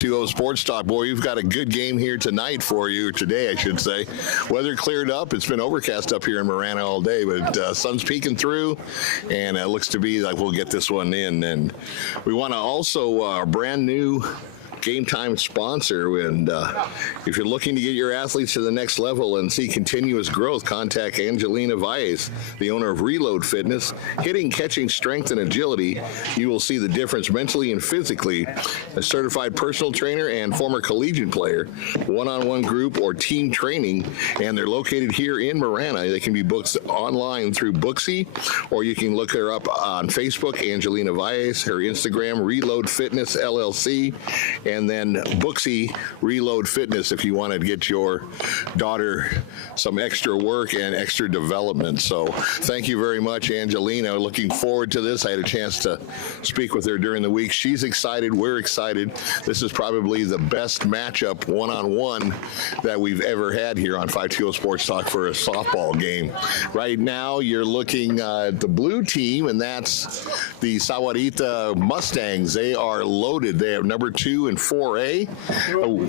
2-0 Sports Talk. Boy, you've got a good game here tonight for you, or today, I should say. Weather cleared up. It's been overcast up here in Marana all day, but sun's peeking through, and it looks to be like we'll get this one in. And we want to also, our brand new Game Time sponsor, and if you're looking to get your athletes to the next level and see continuous growth, contact Angelina Valles, the owner of Reload Fitness. Hitting, catching, strength, and agility, you will see the difference mentally and physically. A certified personal trainer and former collegiate player, one-on-one group or team training, and they're located here in Marana. They can be booked online through Booksy, or you can look her up on Facebook, Angelina Valles, her Instagram, Reload Fitness LLC, and then Booksy Reload Fitness if you want to get your daughter some extra work and extra development. So thank you very much, Angelina. Looking forward to this. I had a chance to speak with her during the week. She's excited. We're excited. This is probably the best matchup one-on-one that we've ever had here on 520 Sports Talk for a softball game. Right now, you're looking at the blue team, and that's the Sahuarita Mustangs. They are loaded. They have number 2 and 4A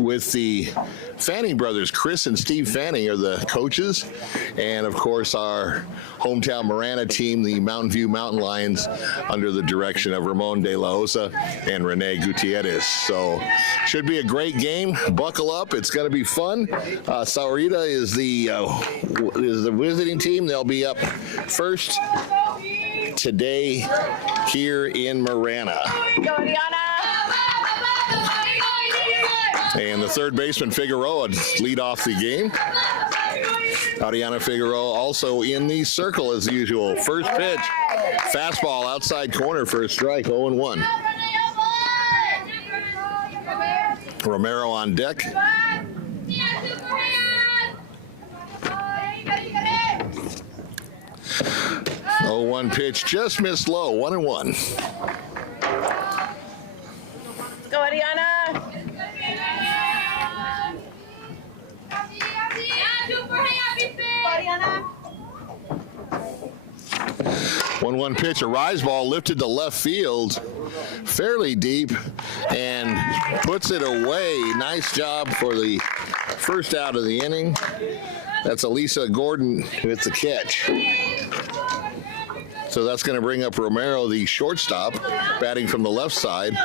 with the Fanning brothers. Chris and Steve Fanning are the coaches, and of course our hometown Marana team, the Mountain View Mountain Lions, under the direction of Ramon De La Osa and Rene Gutierrez. So should be a great game. Buckle up, it's going to be fun. Sahuarita is the visiting team. They'll be up first today here in Marana. Go, Diana! And the third baseman, Figueroa, lead off the game. Ariana Figueroa also in the circle as usual. First pitch, fastball outside corner for a strike, 0-1. Romero on deck. 0-1 pitch, just missed low, 1-1. Go, Ariana! 1-1 pitch, a rise ball lifted to left field, fairly deep, and puts it away. Nice job for the first out of the inning. That's Elisa Gordon with the catch. So that's going to bring up Romero, the shortstop, batting from the left side.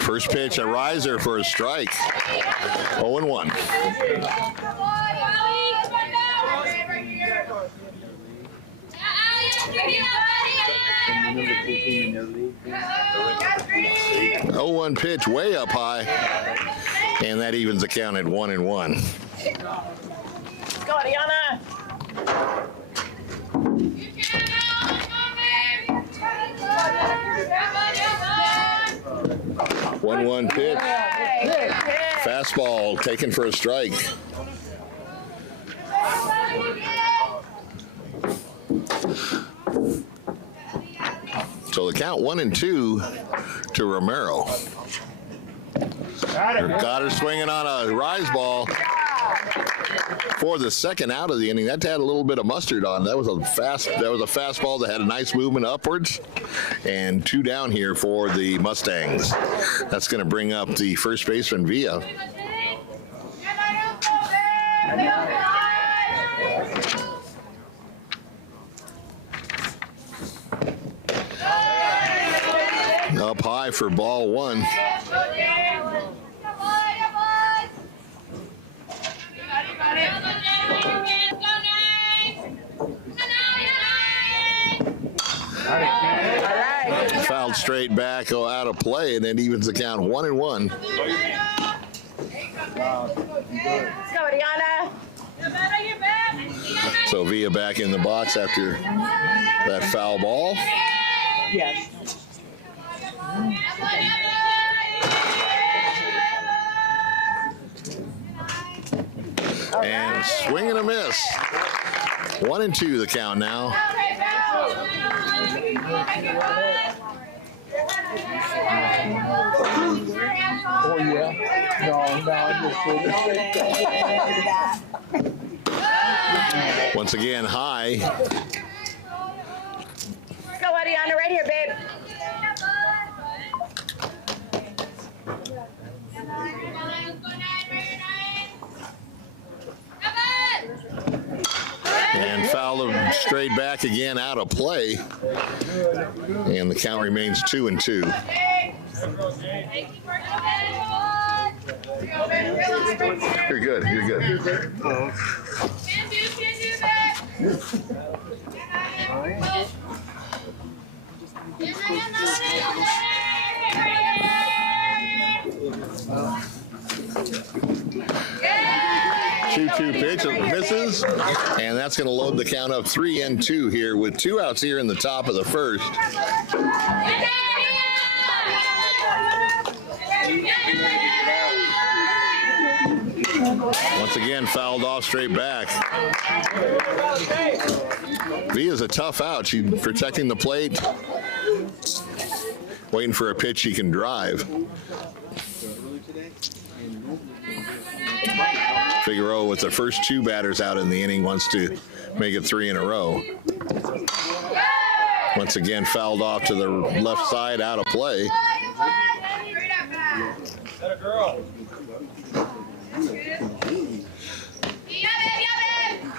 First pitch, a riser for a strike. 0-1. Oh, 1 pitch, way up high, and that evens the count at 1-1. Go, Ariana! 1-1 pitch. Fastball taken for a strike. So the count 1-2 to Romero. Got her swinging on a rise ball for the second out of the inning. That had a little bit of mustard on. That was a fastball that had a nice movement upwards, and 2 down here for the Mustangs. That's going to bring up the first baseman Villa. Up high for ball 1. Fouled straight back, out of play, and then evens the count 1-1. Let's go, Ariana! So Villa back in the box after that foul ball. Yes. And swing and a miss. 1-2 the count now. Oh yeah. No, I just Once again, high. Go, Ariana, right here, babe. And foul him straight back again, out of play. And the count remains 2-2. You're good. You're good. Two pitch misses, and that's going to load the count up 3-2 here with 2 outs here in the top of the first. Once again, fouled off straight back. Via's a tough out. She's protecting the plate, waiting for a pitch she can drive. Figueroa, with the first 2 batters out in the inning, wants to make it 3 in a row. Once again, fouled off to the left side, out of play.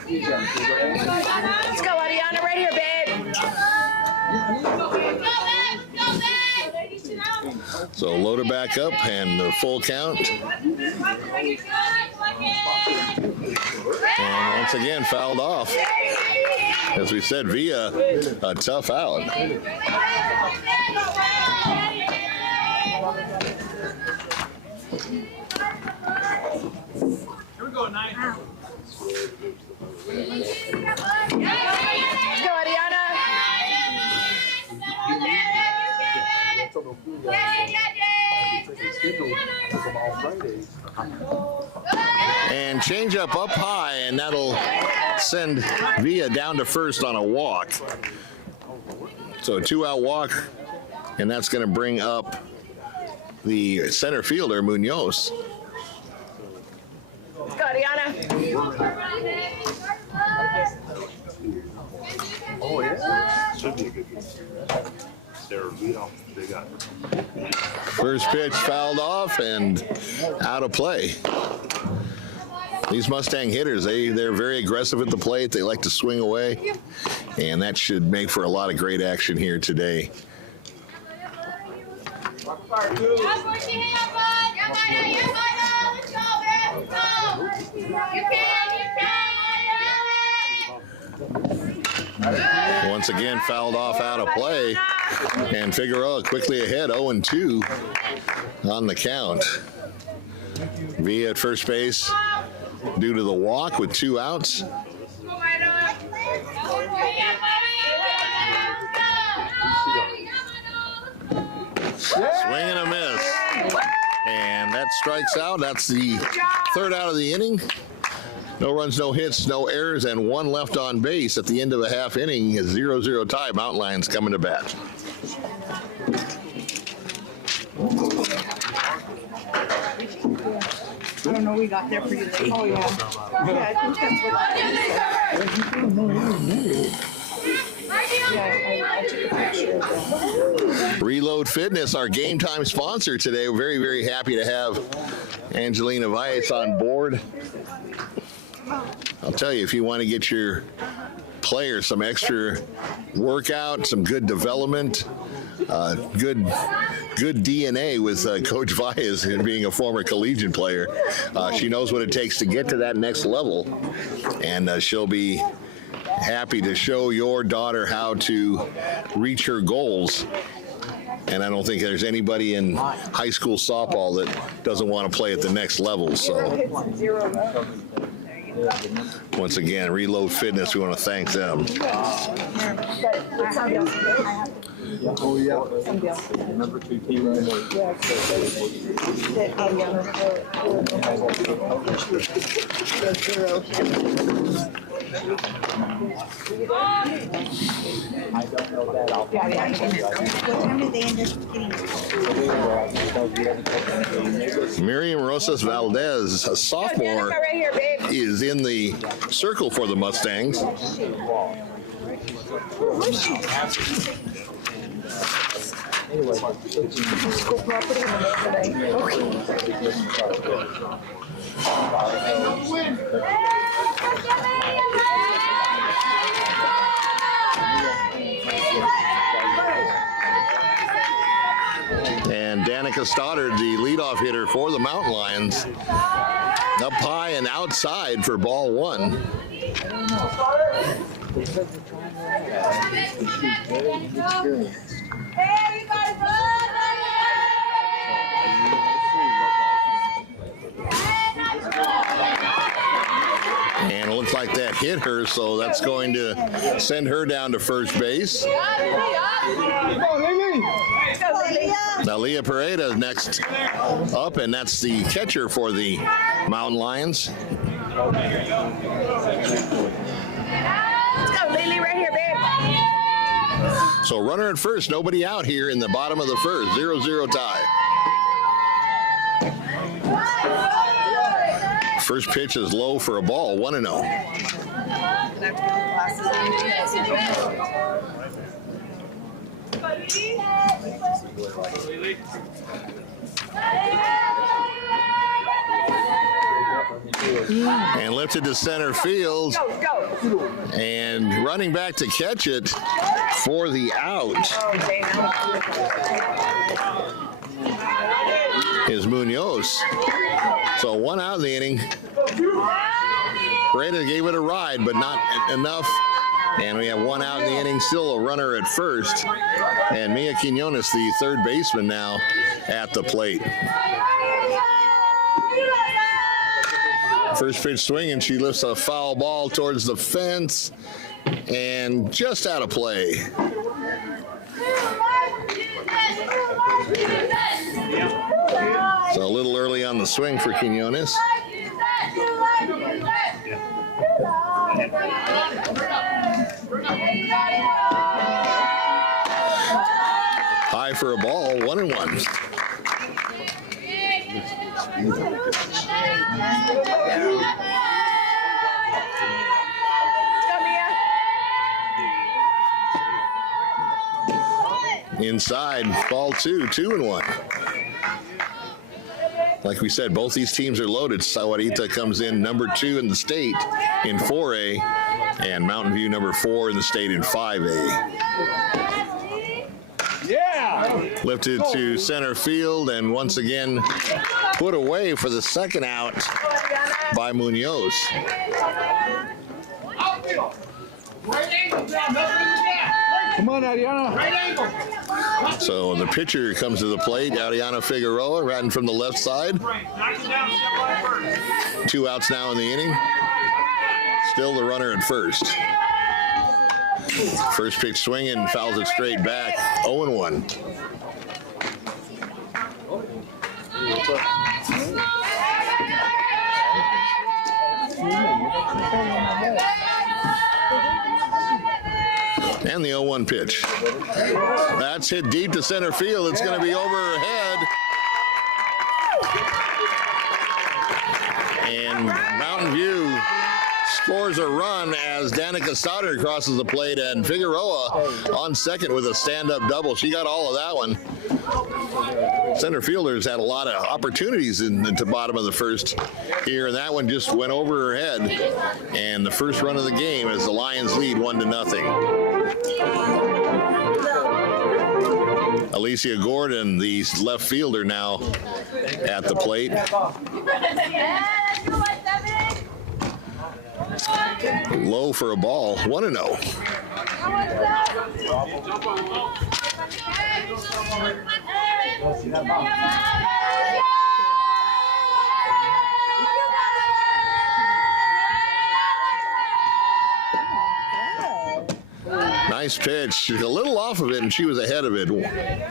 Let's go, Ariana, right here, babe. So loaded back up and the full count. And once again, fouled off. As we said, Via, a tough out. Here we go, 9. Let's go, Ariana. And change up high, and that'll send Via down to first on a walk. So a 2-out walk, and that's going to bring up the center fielder, Munoz. Let's go, Ariana. Oh, yeah. Should be a good game. They're lead off. They got First pitch fouled off and out of play. These Mustang hitters, they're very aggressive at the plate. They like to swing away, and that should make for a lot of great action here today. Once again, fouled off out of play, and Figueroa quickly ahead, 0-2 on the count. Via at first base due to the walk with 2 outs. Swing and a miss. And that strikes out. That's the 3rd out of the inning. No runs, no hits, no errors, and 1 left on base at the end of the half inning. A 0-0 tie. Mountain Lions coming to bat. I don't know, we got there pretty late. Oh, yeah. Yeah, I think that's I took a picture of that. Reload Fitness, our game time sponsor today. We're very, very happy to have Angelina Vias on board. I'll tell you, if you want to get your players some extra workout, some good development, good DNA with Coach Vias being a former collegiate player. She knows what it takes to get to that next level, and she'll be happy to show your daughter how to reach her goals. And I don't think there's anybody in high school softball that doesn't want to play at the next level. So once again, Reload Fitness, we want to thank them. Oh, yeah. Number 2 team right there. What time did they end up getting? Miriam Rosas Valdez, a sophomore, Right here, babe. is in the circle for the Mustangs. School property. And Danica Stoddard, the leadoff hitter for the Mountain Lions, up high and outside for ball one. And it looks like that hit her, so that's going to send her down to first base. Now Leah Pareda is next up, and that's the catcher for the Mountain Lions. Let's go, Lily, right here, babe. So runner at first, nobody out here in the bottom of the first, 0-0 tie. First pitch is low for a ball, 1-0. And lifted to center field. And running back to catch it for the out is Munoz. So one out in the inning. Breda gave it a ride, but not enough. And we have one out in the inning, still a runner at first. And Mia Quinones, the third baseman now at the plate. First pitch swinging, she lifts a foul ball towards the fence and just out of play. So a little early on the swing for Quinones. High for a ball, 1-1. Inside, ball 2-1. Like we said, both these teams are loaded. Sahuarita comes in number 2 in the state in 4A, and Mountain View number 4 in the state in 5A. Yeah! Lifted to center field, and once again put away for the second out by Munoz. Come on, Ariana. So the pitcher comes to the plate, Ariana Figueroa, riding from the left side. 2 outs now in the inning. Still the runner at first. First pitch swinging, fouls it straight back, 0-1. And the 0-1 pitch. That's hit deep to center field. It's going to be over her head. And Mountain View scores a run as Danica Stoddard crosses the plate, and Figueroa on second with a stand-up double. She got all of that one. Center fielders had a lot of opportunities in the bottom of the first here, and that one just went over her head. And the first run of the game as the Lions lead 1-0. Alicia Gordon, the left fielder, now at the plate. Low for a ball, 1-0. Nice pitch. She's a little off of it, and she was ahead of it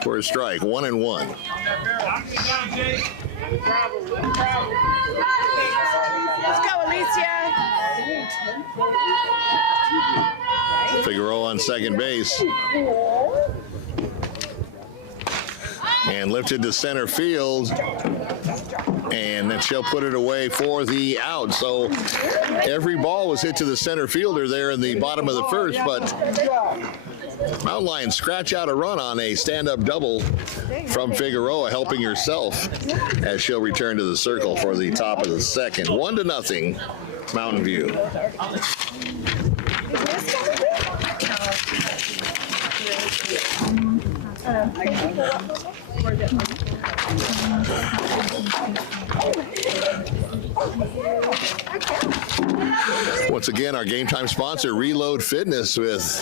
for a strike. 1-1. Let's go, Alicia. Figueroa on second base. And lifted to center field. And then she'll put it away for the out. So every ball was hit to the center fielder there in the bottom of the first, but Mountain Lions scratch out a run on a stand-up double from Figueroa, helping herself as she'll return to the circle for the top of the second. 1-0, Mountain View. Once again, our game time sponsor, Reload Fitness, with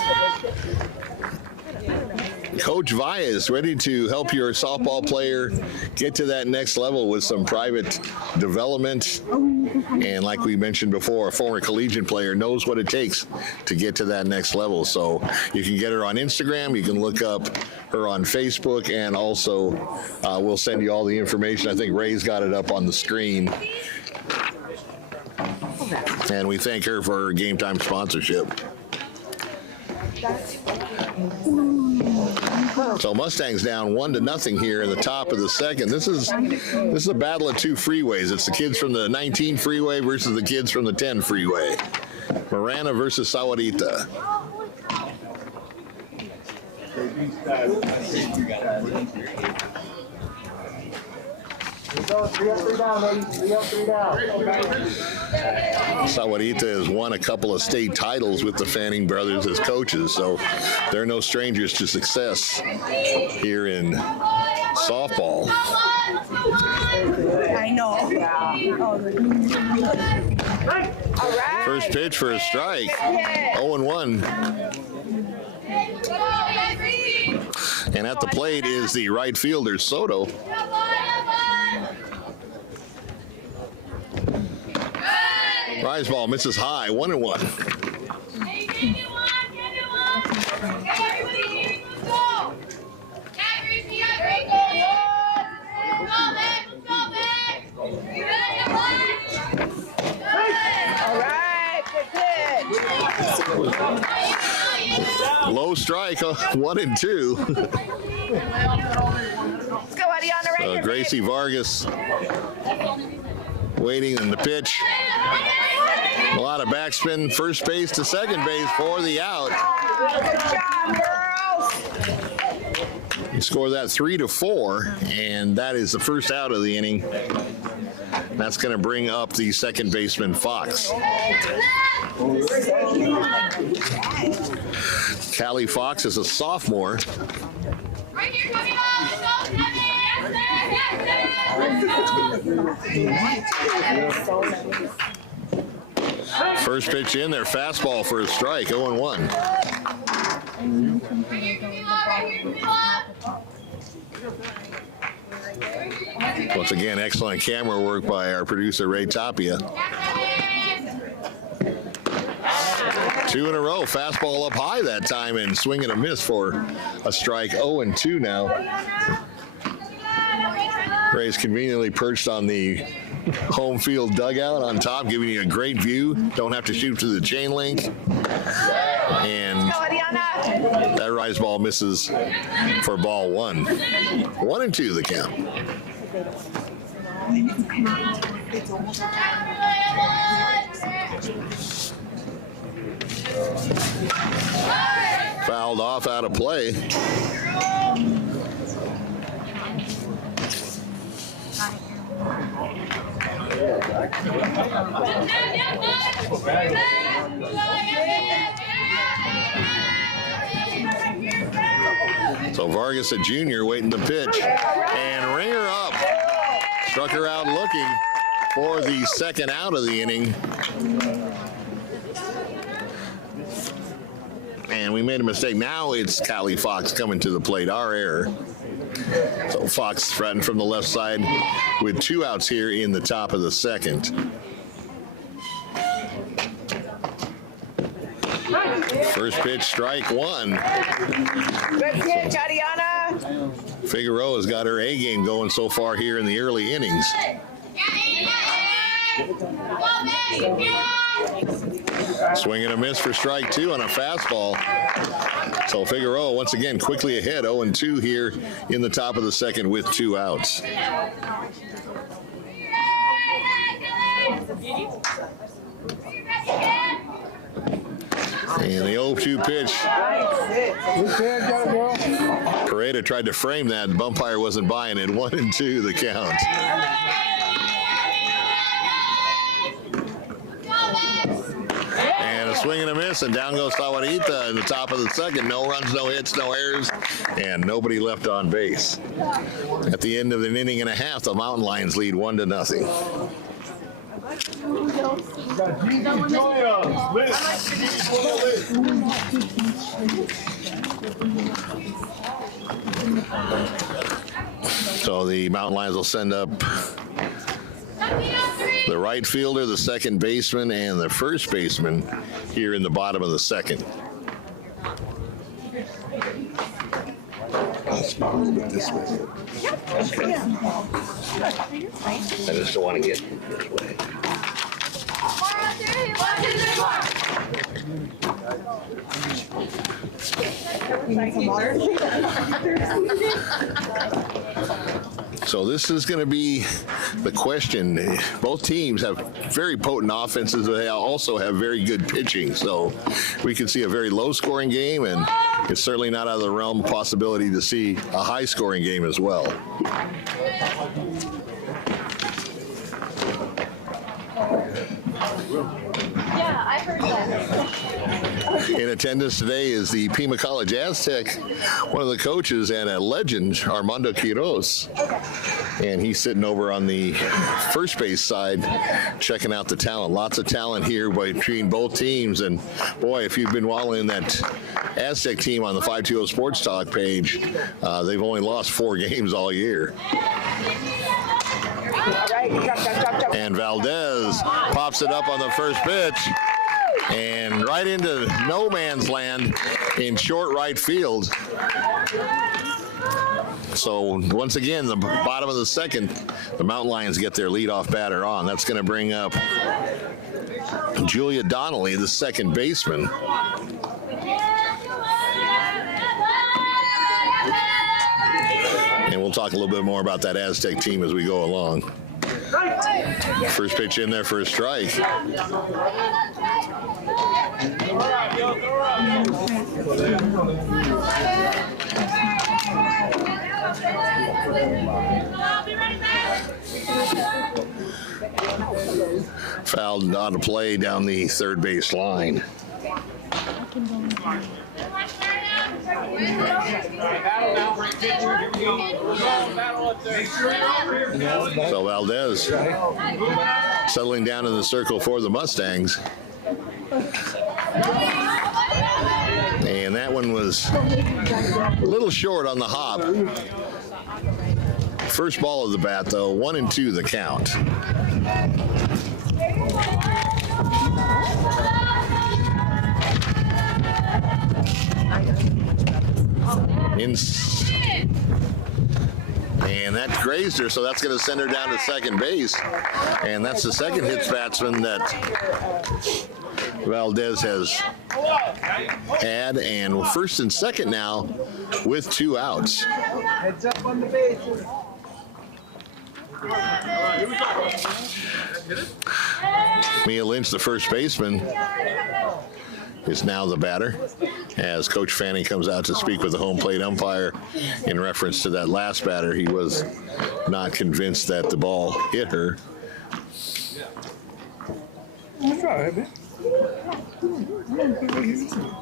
Coach Valles, ready to help your softball player get to that next level with some private development. And like we mentioned before, a former collegiate player knows what it takes to get to that next level. So you can get her on Instagram, you can look up her on Facebook, and also we'll send you all the information. I think Ray's got it up on the screen. And we thank her for her game time sponsorship. So Mustangs down 1-0 here in the top of the second. This is a battle of two freeways. It's the kids from the 19 freeway versus the kids from the 10 freeway. Marana versus Sahuarita. Sahuarita has won a couple of state titles with the Fanning brothers as coaches, so they're no strangers to success here in softball. I know. All right. First pitch for a strike. 0-1. And at the plate is the right fielder, Soto. Rise ball misses high, 1-1. All right, good pitch. Low strike, 1-2. Let's go, Adiana, right here. Gracie Vargas waiting in the pitch. A lot of backspin, first base to second base for the out. Good job, girls. You score that 3-4, and that is the first out of the inning. That's going to bring up the second baseman, Fox. Callie Fox is a sophomore. Right here, coming up. First pitch in there, fastball for a strike, 0-1. Once again, excellent camera work by our producer, Ray Tapia. 2 in a row, fastball up high that time and swing and a miss for a strike, 0-2 now. Ray's conveniently perched on the home field dugout on top, giving you a great view. Don't have to shoot through the chain link. And that rise ball misses for ball 1. 1-2 the count. Fouled off out of play. So Vargas, a junior, waiting to pitch, and ring her up. Struck her out looking for the second out of the inning. And we made a mistake. Now it's Callie Fox coming to the plate. Our error. So Fox threatened from the left side with 2 outs here in the top of the second. First pitch, strike 1. Good pitch, Adiana. Figueroa's got her A game going so far here in the early innings. Swing and a miss for strike 2 on a fastball. So Figueroa once again quickly ahead, 0-2 here in the top of the second with 2 outs. And the 0-2 pitch. Pareda tried to frame that. The umpire wasn't buying it. 1-2 the count. And a swing and a miss, and down goes Sahuarita in the top of the second. No runs, no hits, no errors, and nobody left on base. At the end of an inning and a half, the Mountain Lions lead 1-0. So the Mountain Lions will send up the right fielder, the second baseman, and the first baseman here in the bottom of the second. I just don't want to get this way. So this is going to be the question. Both teams have very potent offenses, but they also have very good pitching. So we can see a very low-scoring game, and it's certainly not out of the realm of possibility to see a high-scoring game as well. Yeah, I heard that. In attendance today is the Pima College Aztec, one of the coaches and a legend, Armando Quiroz. And he's sitting over on the first base side, checking out the talent. Lots of talent here between both teams. And boy, if you've been following that Aztec team on the 520 Sports Talk page, they've only lost 4 games all year. And Valdez pops it up on the first pitch and right into no man's land in short right field. So once again, the bottom of the second, the Mountain Lions get their leadoff batter on. That's going to bring up Julia Donnelly, the second baseman. And we'll talk a little bit more about that Aztec team as we go along. First pitch in there for a strike. Fouled on a play down the third base line. So Valdez settling down in the circle for the Mustangs. And that one was a little short on the hop. First ball of the bat, though, 1-2 the count. And that grazed her, so that's going to send her down to second base. And that's the second hits batsman that Valdez has had. And first and second now with 2 outs. Heads up on the bases. Mia Lynch, the first baseman, is now the batter, as Coach Fanning comes out to speak with the home plate umpire in reference to that last batter. He was not convinced that the ball hit her. That's all right, man.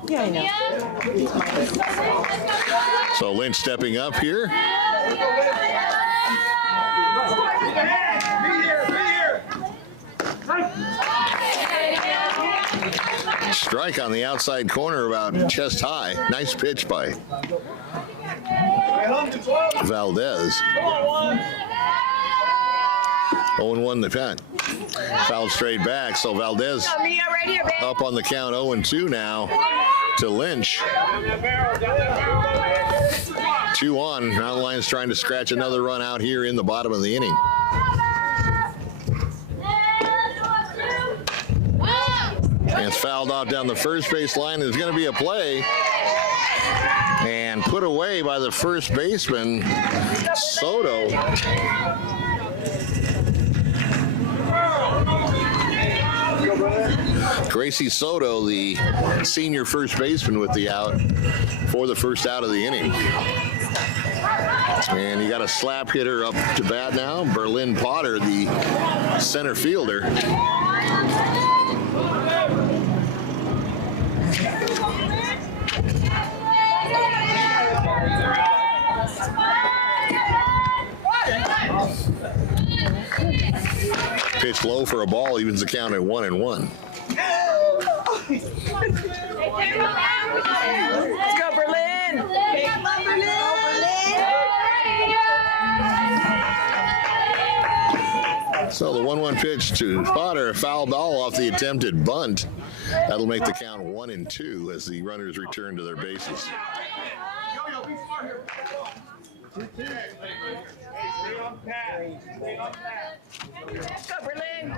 Yeah, I know. So Lynch stepping up here. Strike on the outside corner about chest high. Nice pitch by Valdez. 0-1 the count. Fouled straight back, so Valdez up on the count 0-2 now to Lynch. 2 on. Mountain Lions trying to scratch another run out here in the bottom of the inning. And it's fouled off down the first base line. There's going to be a play. And put away by the first baseman, Soto. Gracie Soto, the senior first baseman, with the out for the first out of the inning. And you got a slap hitter up to bat now, Berlin Potter, the center fielder. Pitch low for a ball, evens the count at 1-1. Let's go, Berlin. Come on, Berlin. So the 1-1 pitch to Potter, a foul ball off the attempted bunt. That'll make the count 1-2 as the runners return to their bases. Let's go, Berlin.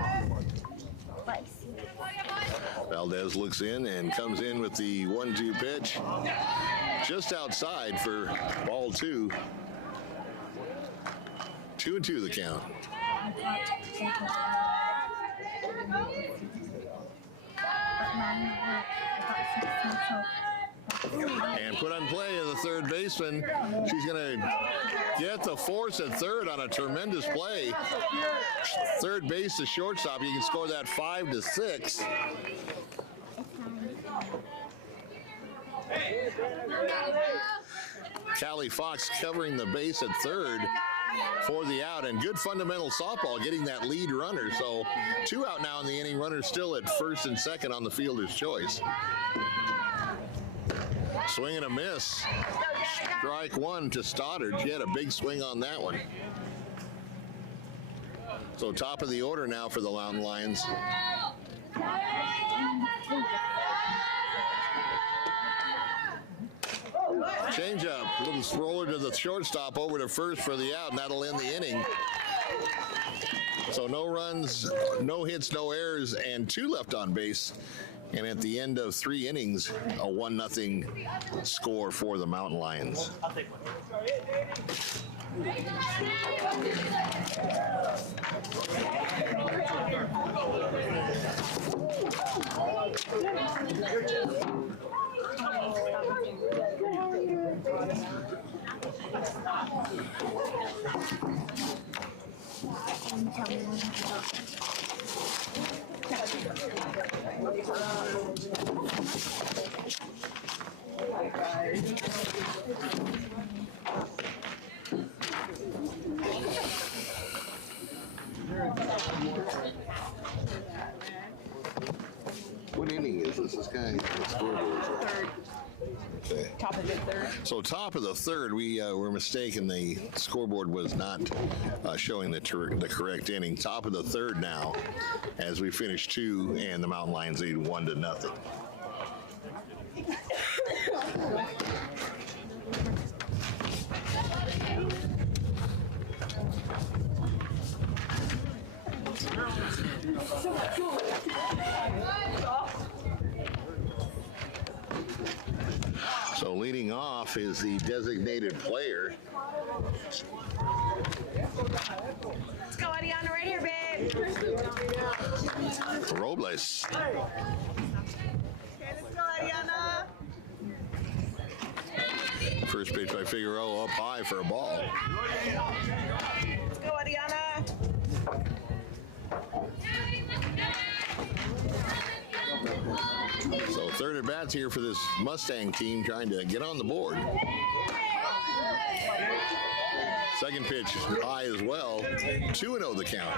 Valdez looks in and comes in with the 1-2 pitch. Just outside for ball 2. 2-2 the count. And put on play of the third baseman. She's going to get the force at third on a tremendous play. Third base to shortstop. You can score that 5-6. Callie Fox covering the base at third for the out, and good fundamental softball getting that lead runner. So 2 out now in the inning, runners still at first and second on the fielder's choice. Swing and a miss. Strike 1 to Stoddard. She had a big swing on that one. So top of the order now for the Mountain Lions. Change up, little roller to the shortstop, over to first for the out, and that'll end the inning. So no runs, no hits, no errors, and 2 left on base. And at the end of 3 innings, a 1-0 score for the Mountain Lions. What inning is this? This guy, the scoreboard. Third. Okay. Top of it, third. So top of the third, we were mistaken. The scoreboard was not showing the correct inning. Top of the third now, as we finish 2, and the Mountain Lions lead 1-0. So leading off is the designated player. Let's go, Adiana, right here, babe. Robles. Okay, let's go, Ariana. First pitch by Figueroa, up high for a ball. Let's go, Ariana. So third at bats here for this Mustang team, trying to get on the board. Second pitch high as well. 2-0 the count.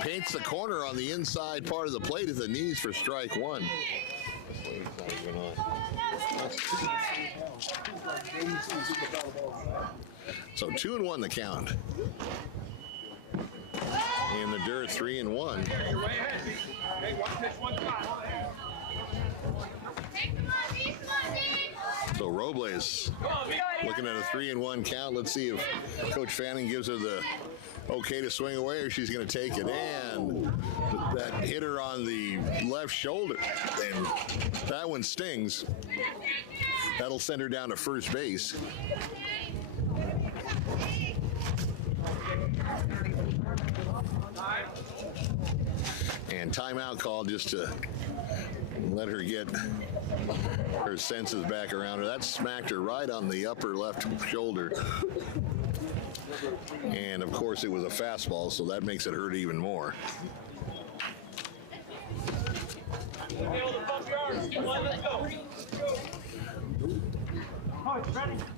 Paints the corner on the inside part of the plate at the knees for strike 1. So 2-1 the count. In the dirt, 3-1. So Robles looking at a 3-1 count. Let's see if Coach Fanning gives her the okay to swing away or she's going to take it. And that hit her on the left shoulder. And that one stings. That'll send her down to first base. And timeout call just to let her get her senses back around her. That smacked her right on the upper left shoulder. And of course it was a fastball, so that makes it hurt even more.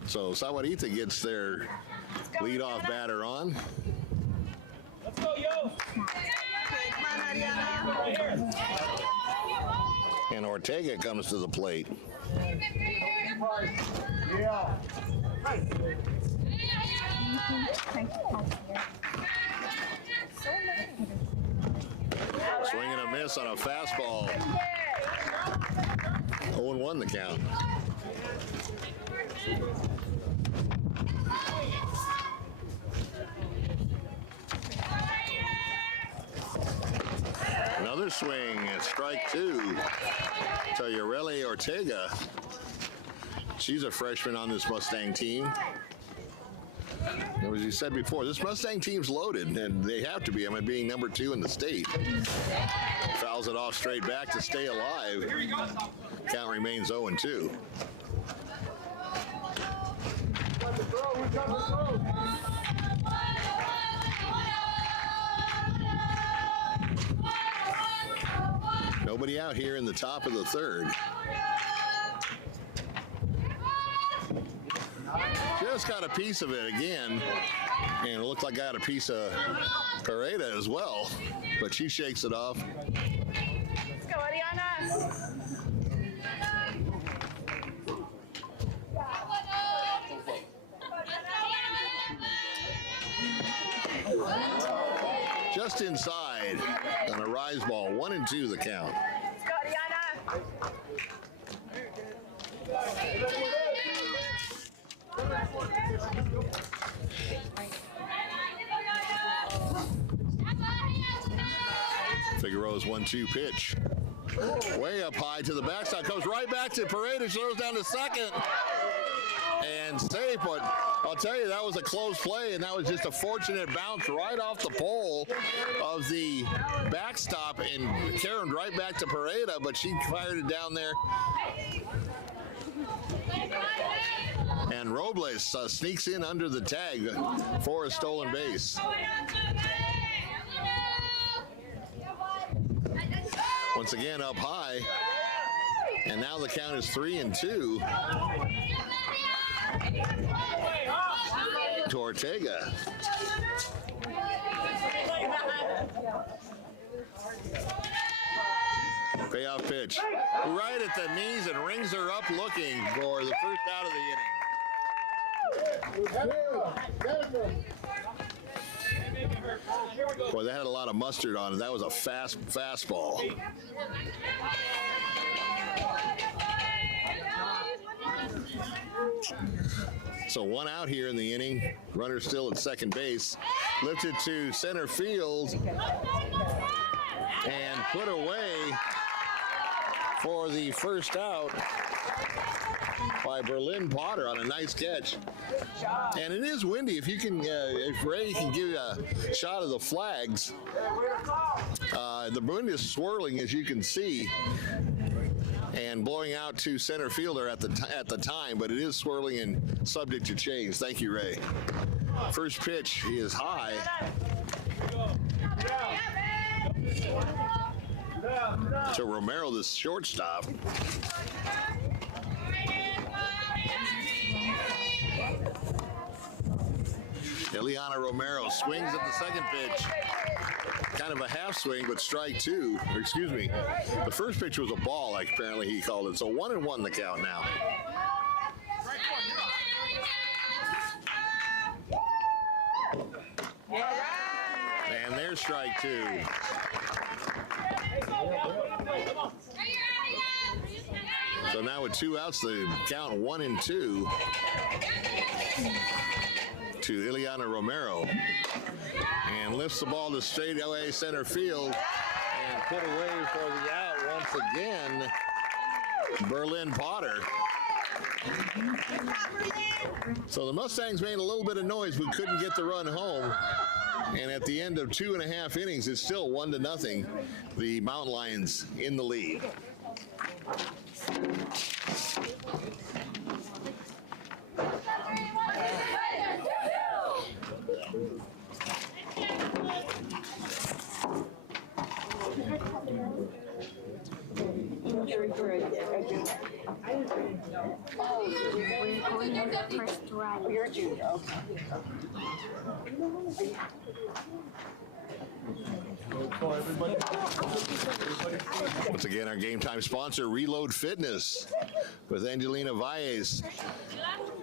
So Sahuarita gets their leadoff batter on. Let's go, yo! And Ortega comes to the plate. Swing and a miss on a fastball. 0-1 the count. Another swing, strike two to Yareli Ortega. She's a freshman on this Mustang team. As you said before, this Mustang team's loaded, and they have to be. I mean, being number 2 in the state. Fouls it off straight back to stay alive. Count remains 0-2. Nobody out here in the top of the third. Just got a piece of it again, and it looked like I got a piece of Paredes as well, but she shakes it off. Let's go, Ariana. Just inside on a rise ball, 1-2 the count. Let's go, Ariana. Figueroa's 1-2 pitch. Way up high to the backside. Comes right back to Paredes. Throws down to second. And safe, but I'll tell you, that was a close play, and that was just a fortunate bounce right off the pole of the backstop and carried right back to Pareda, but she fired it down there. And Robles sneaks in under the tag for a stolen base. Once again up high, and now the count is 3-2 to Ortega. Payoff pitch right at the knees and rings her up looking for the first out of the inning. Boy, that had a lot of mustard on it. That was a fastball. So one out here in the inning. Runner still at second base. Lifted to center field and put away for the first out by Berlin Potter on a nice catch. And it is windy. If you can, if Ray can give you a shot of the flags, the wind is swirling, as you can see, and blowing out to center fielder at the time, but it is swirling and subject to change. Thank you, Ray. First pitch is high. To Romero, the shortstop. Eliana Romero swings at the second pitch. Kind of a half swing, but strike two. Or excuse me, the first pitch was a ball, like apparently he called it. So 1-1 the count now. And there's strike two. So now with 2 outs, the count 1-2 to Ileana Romero. And lifts the ball to straightaway center field and put away for the out once again, Berlin Potter. So the Mustangs made a little bit of noise but couldn't get the run home. And at the end of 2.5 innings, it's still 1-0. The Mountain Lions in the lead. Once again, our game time sponsor, Reload Fitness, with Angelina Valles.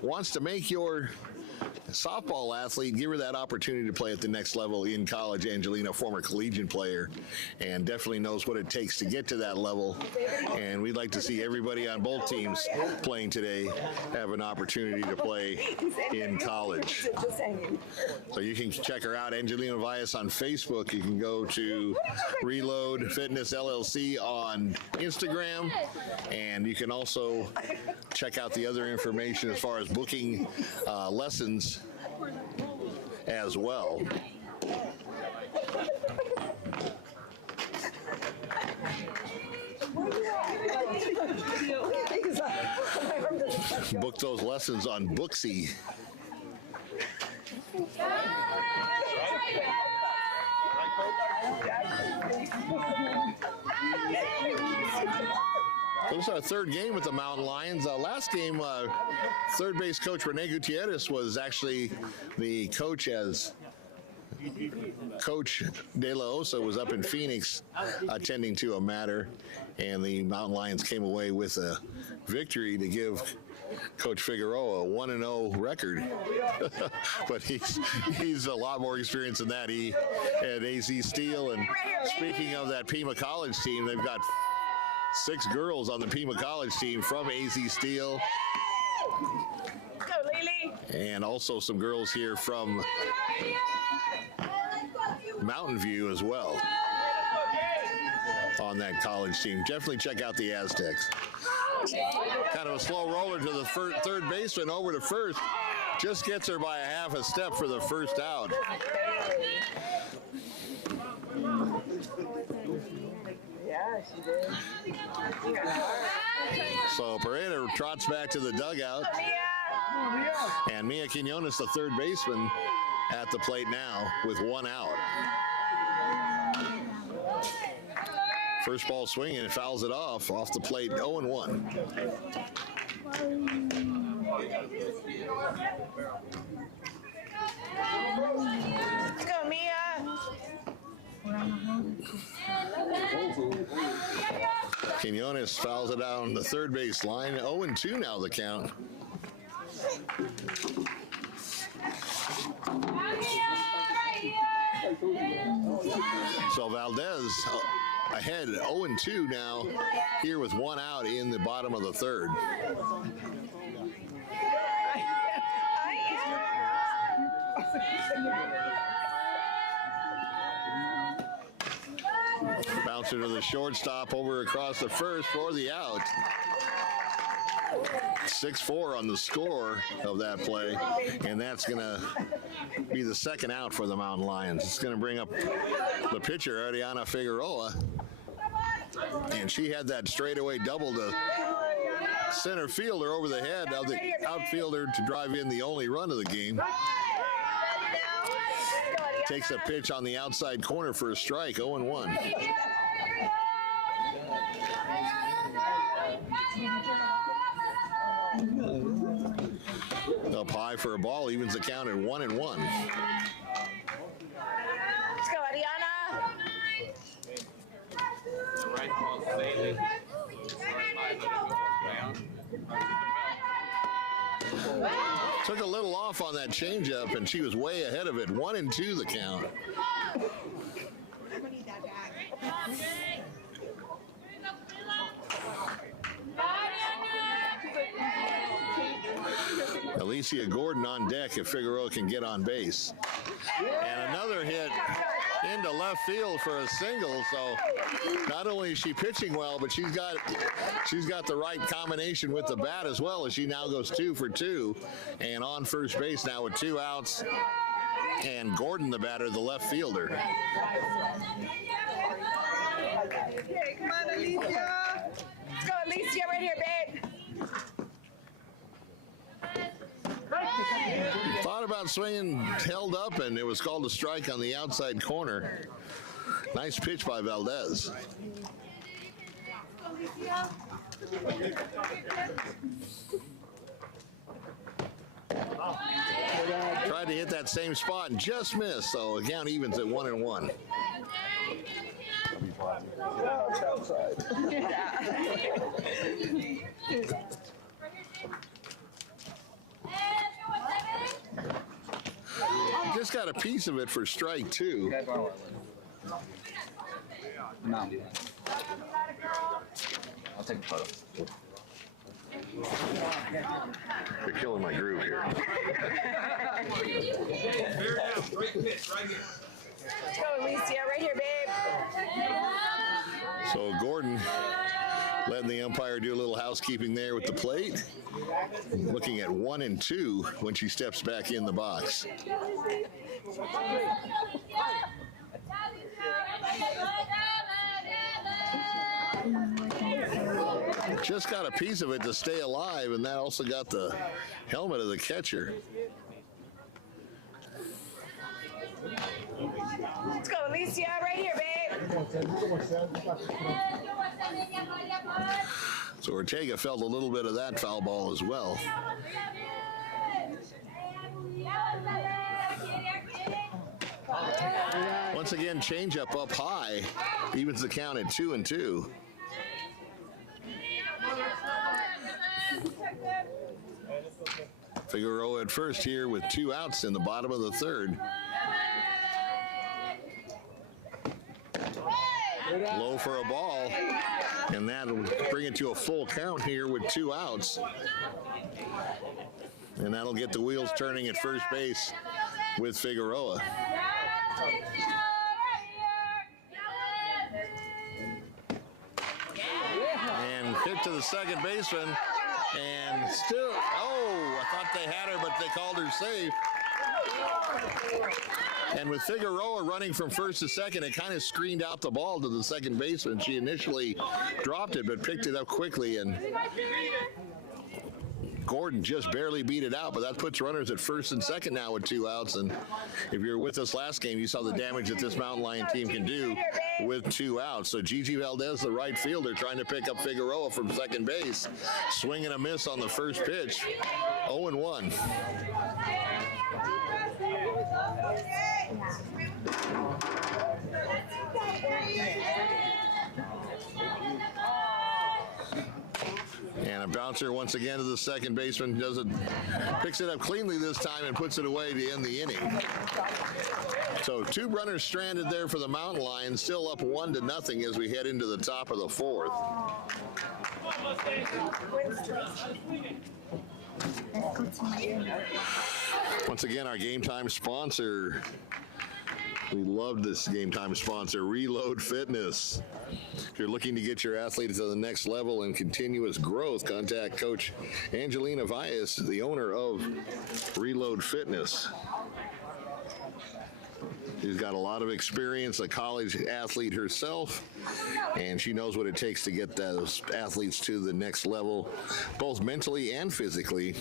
Wants to make your softball athlete, give her that opportunity to play at the next level in college. Angelina, former collegiate player, and definitely knows what it takes to get to that level. And we'd like to see everybody on both teams playing today have an opportunity to play in college. So you can check her out, Angelina Valles, on Facebook. You can go to Reload Fitness LLC on Instagram, and you can also check out the other information as far as booking lessons as well. Book those lessons on Booksy. This is our third game with the Mountain Lions. Last game, third base coach Rene Gutierrez was actually the coach as Coach De La Osa was up in Phoenix attending to a matter, and the Mountain Lions came away with a victory to give Coach Figueroa a 1-0 record. But he's a lot more experienced than that. He had AZ Steel, and speaking of that Pima College team, they've got 6 girls on the Pima College team from AZ Steel. Go, Lily. And also some girls here from Mountain View as well on that college team. Definitely check out the Aztecs. Kind of a slow roller to the third baseman over to first. Just gets her by a half a step for the first out. Yeah, she did. So Pereira trots back to the dugout. And Mia Quinones, the third baseman, at the plate now with 1 out. First ball swinging and fouls it off the plate, 0-1. Let's go, Mia. Quinones fouls it out on the third base line. 0-2 now the count. So Valdez ahead 0-2 now here with 1 out in the bottom of the third. Bouncer to the shortstop over across the first for the out. 6-4 on the score of that play, and that's going to be the second out for the Mountain Lions. It's going to bring up the pitcher, Ariana Figueroa, and she had that straightaway double to center fielder over the head of the outfielder to drive in the only run of the game. Takes a pitch on the outside corner for a strike, 0-1. Up high for a ball, evens the count at 1-1. Let's go, Ariana. Took a little off on that changeup, and she was way ahead of it. 1-2 the count. Alicia Gordon on deck if Figueroa can get on base. And another hit into left field for a single. So not only is she pitching well, but she's got the right combination with the bat as well, as she now goes 2 for 2 and on first base now with 2 outs. And Gordon, the batter, the left fielder. Okay, come on, Alicia. Let's go, Alicia, right here, babe. Thought about swinging, held up, and it was called a strike on the outside corner. Nice pitch by Valdez. Tried to hit that same spot and just missed, so account evens at 1-1. Just got a piece of it for strike 2. I'll take a photo. You're killing my groove here. Great pitch right here. Let's go, Alicia, right here, babe. So Gordon letting the umpire do a little housekeeping there with the plate. Looking at 1 and 2 when she steps back in the box. Just got a piece of it to stay alive, and that also got the helmet of the catcher. Let's go, Alicia, right here, babe. So Ortega felt a little bit of that foul ball as well. Once again, changeup up high, evens the count at 2 and 2. Figueroa at first here with 2 outs in the bottom of the 3rd. Low for a ball, and that'll bring it to a full count here with 2 outs. And that'll get the wheels turning at first base with Figueroa. And hit to the second baseman, and still, I thought they had her, but they called her safe. And with Figueroa running from first to second, it kind of screened out the ball to the second baseman. She initially dropped it, but picked it up quickly, and Gordon just barely beat it out, but that puts runners at first and second now with 2 outs. And if you're with us last game, you saw the damage that this Mountain Lion team can do with 2 outs. So Gigi Valdez, the right fielder, trying to pick up Figueroa from second base. Swing and a miss on the first pitch. 0-1. And a bouncer once again to the second baseman, picks it up cleanly this time and puts it away to end the inning. So 2 runners stranded there for the Mountain Lions, still up 1-0 as we head into the top of the 4th. Once again, our game time sponsor. We love this game time sponsor, Reload Fitness. If you're looking to get your athlete to the next level and continuous growth, contact Coach Angelina Valles, the owner of Reload Fitness. She's got a lot of experience, a college athlete herself, and she knows what it takes to get those athletes to the next level, both mentally and physically.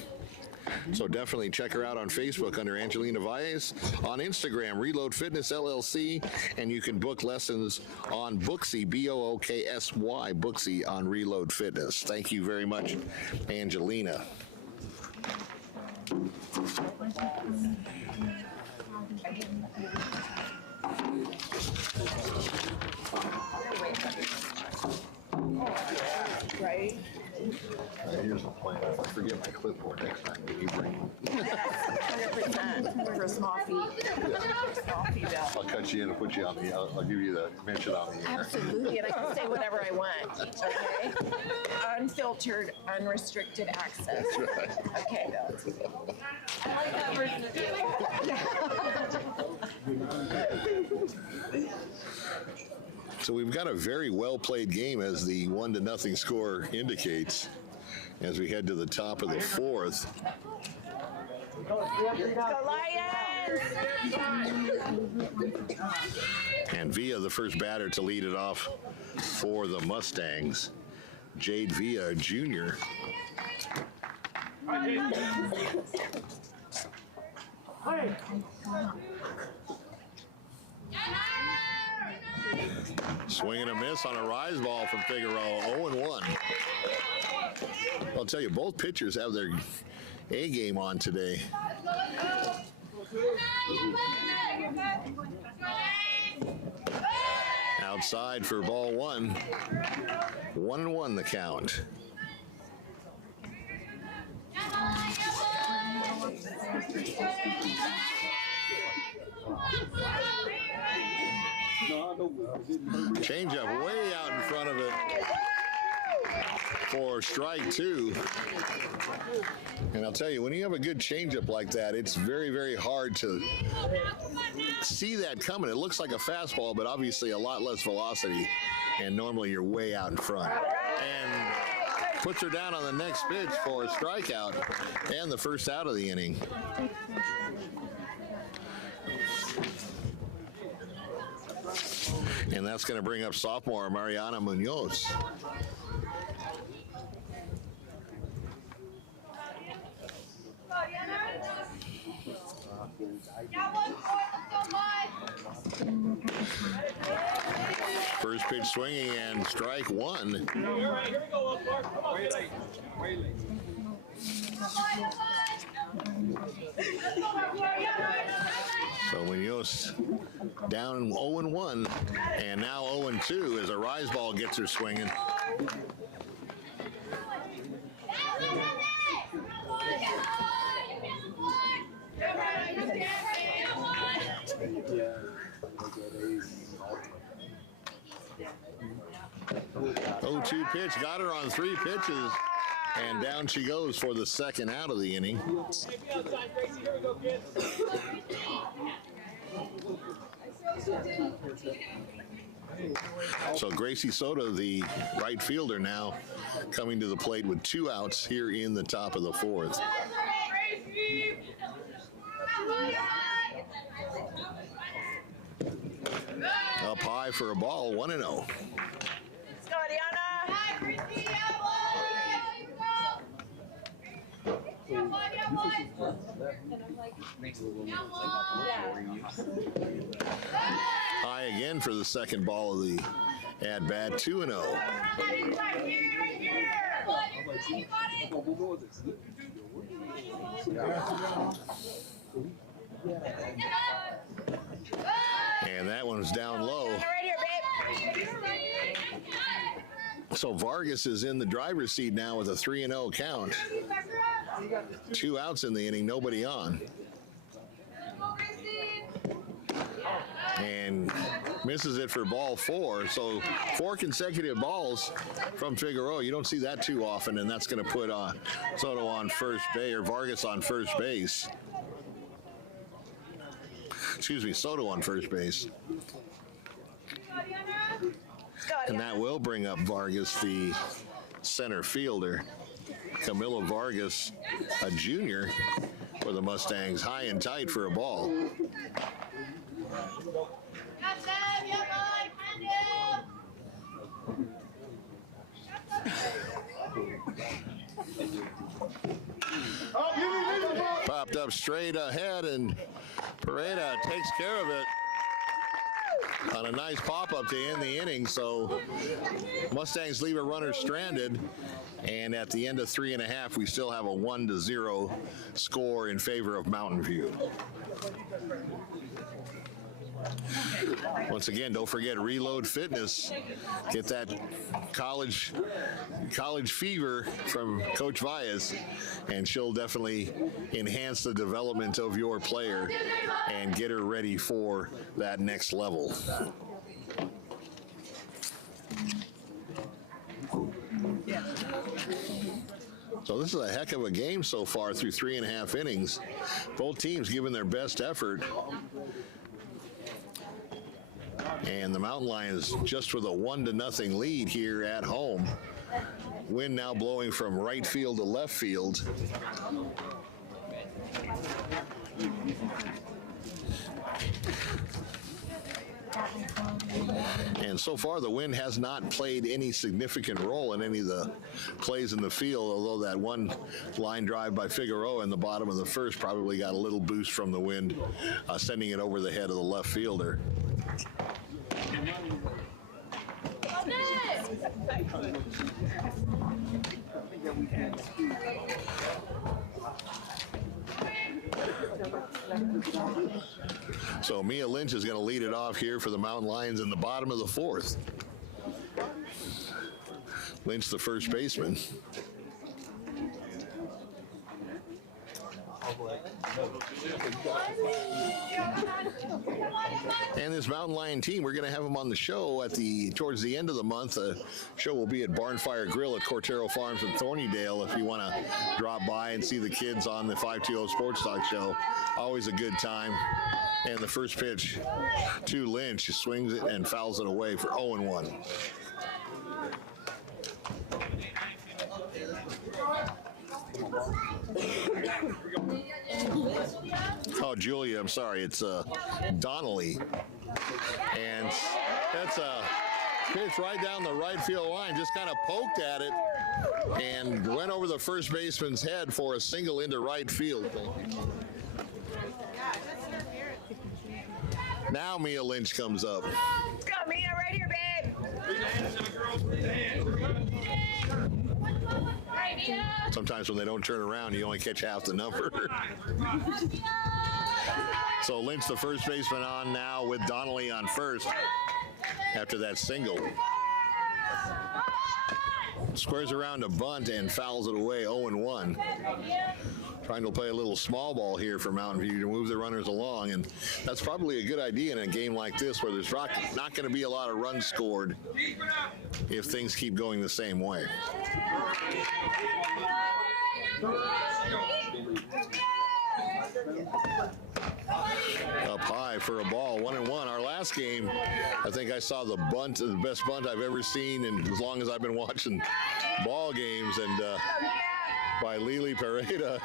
So definitely check her out on Facebook under Angelina Valles, on Instagram, Reload Fitness LLC, and you can book lessons on Booksy, Booksy, Booksy on Reload Fitness. Thank you very much, Angelina. Right? Here's the plan. If I forget my clipboard next time, will you bring it? 100% for a small coffee. Coffee bell. I'll cut you in and put you on the. I'll give you the mention on the air. Absolutely, and I can say whatever I want. Okay, unfiltered, unrestricted access. That's right. Okay, I like that version of you. So we've got a very well played game, as the 1-0 score indicates, as we head to the top of the fourth. go Lions! And Villa, the first batter to lead it off for the Mustangs. Jade Villa Jr. Swing and a miss on a rise ball from Figueroa, 0-1. I'll tell you, both pitchers have their A game on today. Outside for ball one. 1-1 the count. Changeup way out in front of it for strike two. And I'll tell you, when you have a good changeup like that, it's very, very hard to see that coming. It looks like a fastball, but obviously a lot less velocity. And normally you're way out in front. And puts her down on the next pitch for a strikeout and the first out of the inning. And that's going to bring up sophomore Mariana Munoz. First pitch swinging and strike one. All right, here we go, Clark. Come on, way late. So Munoz down 0-1, and now 0-2 as a rise ball gets her swinging. Oh, 2 pitch, got her on 3 pitches, and down she goes for the second out of the inning. Hey, be outside, Gracie. Here we go, kids. So Gracie Soto, the right fielder, now coming to the plate with 2 outs here in the top of the fourth. Up high for a ball, 1-0. Let's go, Adiana! High again for the second ball of the at-bat, 2-0. And that one's down low. Right here, babe. So Vargas is in the driver's seat now with a 3-0 count. 2 outs in the inning, nobody on. And misses it for ball 4. So 4 consecutive balls from Figueroa. You don't see that too often, and that's going to put Soto on first base, or Vargas on first base. Excuse me, Soto on first base. And that will bring up Vargas, the center fielder. Camilo Vargas, a junior for the Mustangs, high and tight for a ball. Popped up straight ahead, and Pereira takes care of it on a nice pop-up to end the inning. So Mustangs leave a runner stranded, and at the end of 3.5, we still have a 1-0 score in favor of Mountain View. Once again, don't forget Reload Fitness. Get that college fever from Coach Valles, and she'll definitely enhance the development of your player and get her ready for that next level. So this is a heck of a game so far through 3.5 innings. Both teams giving their best effort. And the Mountain Lions just with a 1-0 lead here at home. Wind now blowing from right field to left field. And so far, the wind has not played any significant role in any of the plays in the field, although that one line drive by Figueroa in the bottom of the first probably got a little boost from the wind, sending it over the head of the left fielder. So Mia Lynch is going to lead it off here for the Mountain Lions in the bottom of the fourth. Lynch, the first baseman. And this Mountain Lion team, we're going to have them on the show towards the end of the month. The show will be at Barnfire Grill at Cortero Farms in Thornydale if you want to drop by and see the kids on the 520 Sports Talk show. Always a good time. And the first pitch to Lynch, swings it and fouls it away for 0-1. Oh, Julia, I'm sorry. It's Donnelly. And that's a pitch right down the right field line. Just kind of poked at it and went over the first baseman's head for a single into right field. Now Mia Lynch comes up. Let's go, Mia, right here, babe. Sometimes when they don't turn around, you only catch half the number. So Lynch, the first baseman, on now with Donnelly on first after that single. Squares around a bunt and fouls it away, 0-1. Trying to play a little small ball here for Mountain View to move the runners along, and that's probably a good idea in a game like this where there's not going to be a lot of runs scored if things keep going the same way. Up high for a ball, 1-1. Our last game, I think I saw the best bunt I've ever seen, and as long as I've been watching ball games, and by Lily Pareda.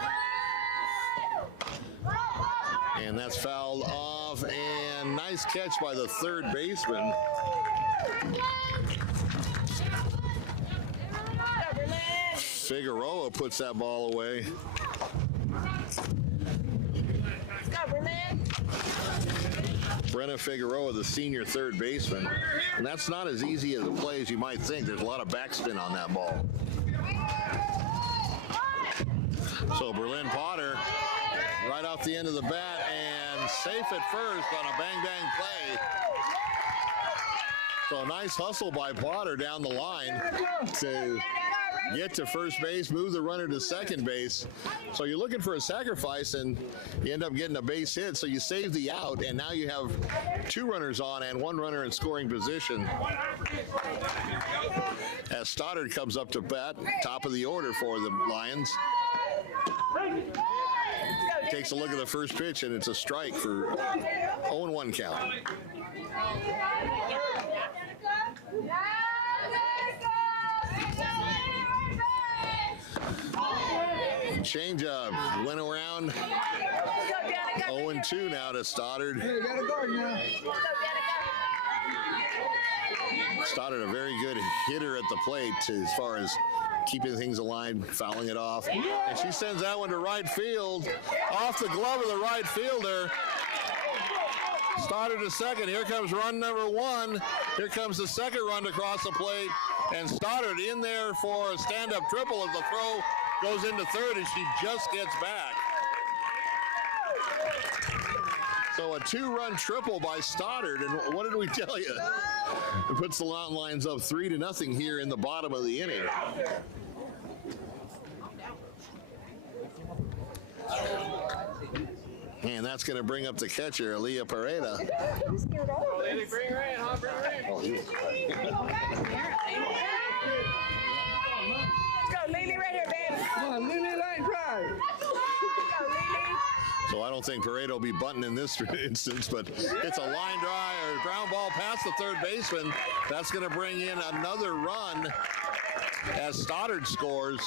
And that's fouled off, and nice catch by the third baseman. Figueroa puts that ball away. Brenna Figueroa, the senior third baseman. And that's not as easy as a play as you might think. There's a lot of backspin on that ball. So Berlin Potter right off the end of the bat and safe at first on a bang-bang play. So a nice hustle by Potter down the line to get to first base, move the runner to second base. So you're looking for a sacrifice, and you end up getting a base hit. So you save the out, and now you have 2 runners on and 1 runner in scoring position. As Stoddard comes up to bat, top of the order for the Lions. Takes a look at the first pitch, and it's a strike for 0-1 count. Change up, went around. 0-2 now to Stoddard. Hey, you got a guard now. Stoddard, a very good hitter at the plate as far as keeping things aligned, fouling it off. And she sends that one to right field, off the glove of the right fielder. Stoddard to second. Here comes run number 1. Here comes the second run to cross the plate. And Stoddard in there for a stand-up triple as the throw goes into third, and she just gets back. So a 2-run triple by Stoddard, and what did we tell you? It puts the Mountain Lions up 3-0 here in the bottom of the inning. And that's going to bring up the catcher, Aaliyah Pareda. Lily, bring her in, huh? Bring her in. Oh, Let's go, Lily, right here, babe. Come on, Lily line drive. Go, Lily. So I don't think Pareda will be bunting in this instance, but it's a line drive or ground ball past the third baseman. That's going to bring in another run as Stoddard scores,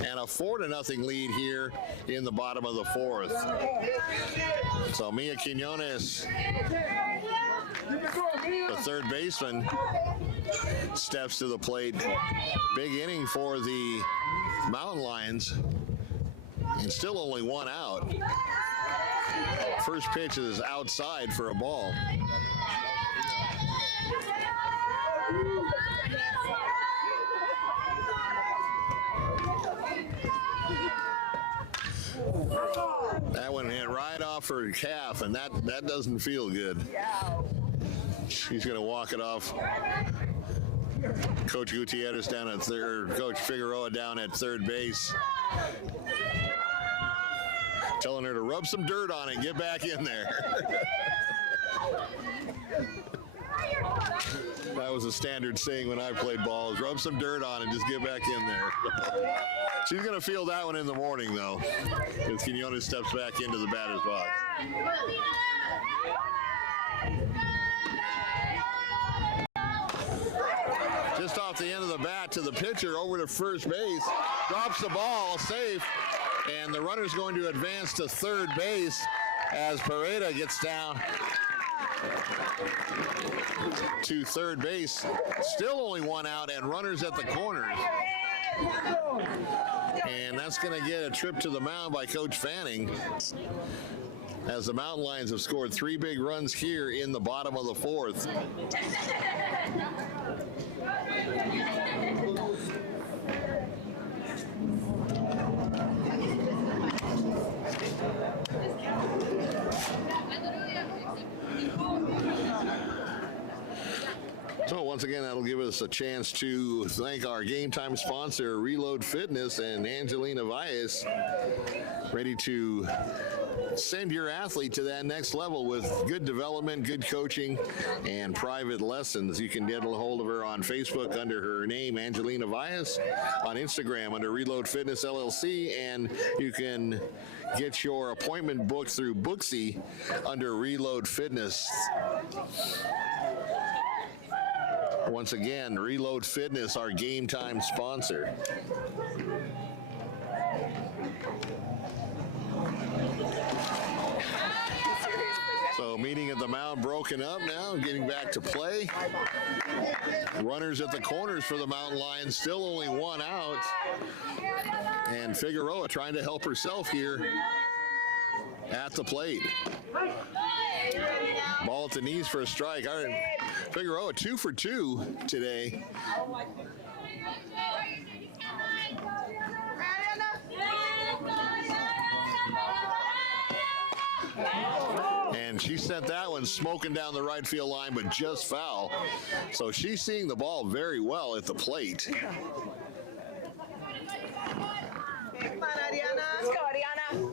and a 4-0 lead here in the bottom of the fourth. So Mia Quinones, the third baseman, steps to the plate. Big inning for the Mountain Lions, and still only 1 out. First pitch is outside for a ball. That one hit right off her calf, and that doesn't feel good. She's going to walk it off. Coach Gutierrez down at third, Coach Figueroa down at third base, telling her to rub some dirt on it and get back in there. That was a standard saying when I played ball, is rub some dirt on it and just get back in there. She's going to feel that one in the morning, though, as Quinones steps back into the batter's box. Just off the end of the bat to the pitcher over to first base, drops the ball, safe, and the runner's going to advance to third base as Pareda gets down to third base. Still only 1 out and runners at the corners. And that's going to get a trip to the mound by Coach Fanning, as the Mountain Lions have scored 3 big runs here in the bottom of the fourth. So once again, that'll give us a chance to thank our game time sponsor, Reload Fitness, and Angelina Valles, ready to send your athlete to that next level with good development, good coaching, and private lessons. You can get a hold of her on Facebook under her name, Angelina Valles, on Instagram under Reload Fitness LLC, and you can get your appointment booked through Booksy under Reload Fitness. Once again, Reload Fitness, our game time sponsor. So meeting at the mound broken up now, getting back to play. Runners at the corners for the Mountain Lions, still only 1 out. And Figueroa trying to help herself here at the plate. Ball at the knees for a strike. Figueroa 2 for 2 today. And she sent that one smoking down the right field line, but just foul. So she's seeing the ball very well at the plate. Come on, Ariana. Let's go, Ariana.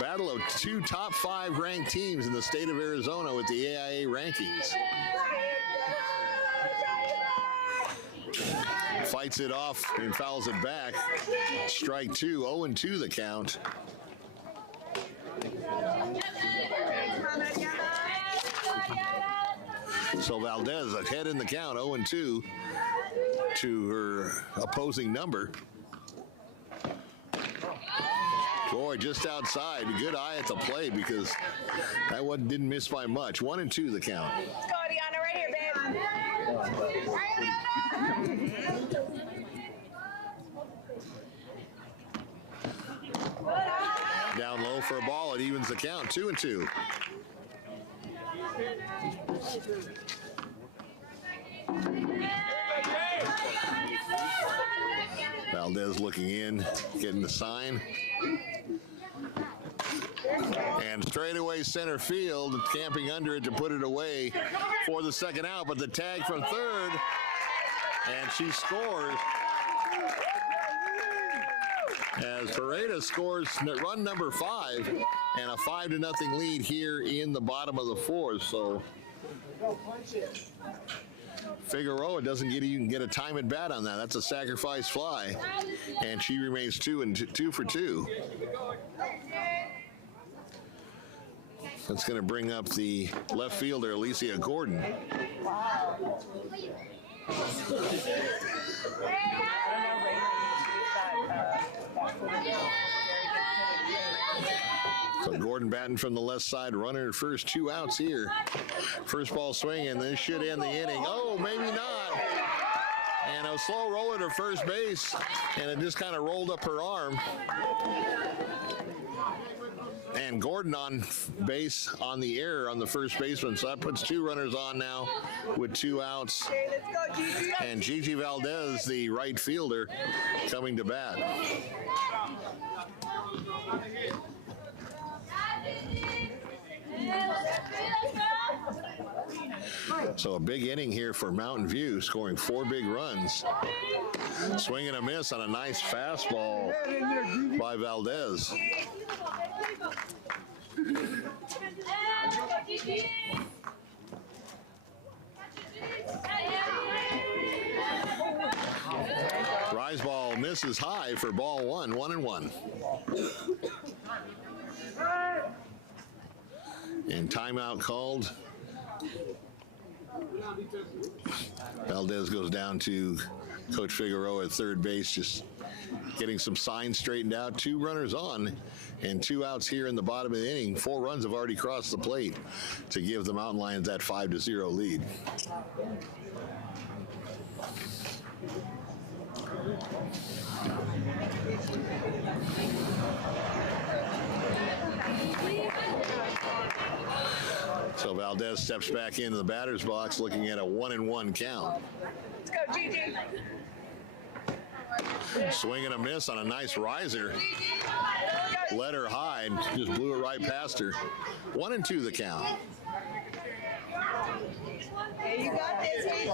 Battle of 2 top 5 ranked teams in the state of Arizona with the AIA rankings. Fights it off and fouls it back. Strike 2, 0-2 the count. So Valdez ahead in the count, 0-2 to her opposing number. Boy, just outside. Good eye at the plate because that one didn't miss by much. 1-2 the count. Let's go, Ariana, right here, babe. Down low for a ball. It evens the count. 2-2. Valdez looking in, getting the sign. And straightaway center field, camping under it to put it away for the second out, but the tag from third, and she scores. As Sahuarita scores run number 5 and a 5-0 lead here in the bottom of the 4th. So Figueroa doesn't even get a time at bat on that. That's a sacrifice fly, and she remains 2 for 2. That's going to bring up the left fielder, Alicia Gordon. So Gordon batting from the left side, runner at first, 2 outs here. First ball swing, and this should end the inning. Oh, maybe not. And a slow roller to first base, and it just kind of rolled up her arm. And Gordon on base on the error on the first baseman. So that puts 2 runners on now with 2 outs. Okay, let's go, Gigi. And Gigi Valdez, the right fielder, coming to bat. So a big inning here for Mountain View, scoring 4 big runs. Swing and a miss on a nice fastball by Valdez. Rise ball misses high for ball 1, 1-1. And timeout called. Valdez goes down to Coach Figueroa at third base, just getting some signs straightened out. 2 runners on and 2 outs here in the bottom of the inning. 4 runs have already crossed the plate to give the Mountain Lions that 5-0 lead. So Valdez steps back into the batter's box, looking at a 1-1 count. Let's go, Gigi. Swing and a miss on a nice riser. Let her high and just blew it right past her. 1-2 the count. Hey, you got this, Gigi.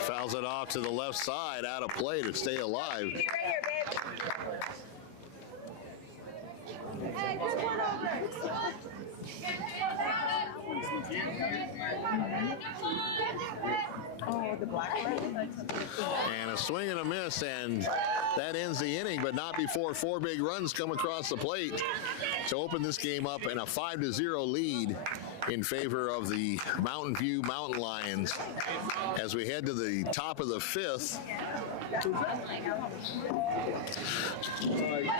Fouls it off to the left side, out of play to stay alive. Gigi, right here, babe. Hey, good one over. Oh, the black one. And a swing and a miss, and that ends the inning, but not before 4 big runs come across the plate to open this game up in a 5-0 lead in favor of the Mountain View Mountain Lions as we head to the top of the 5th.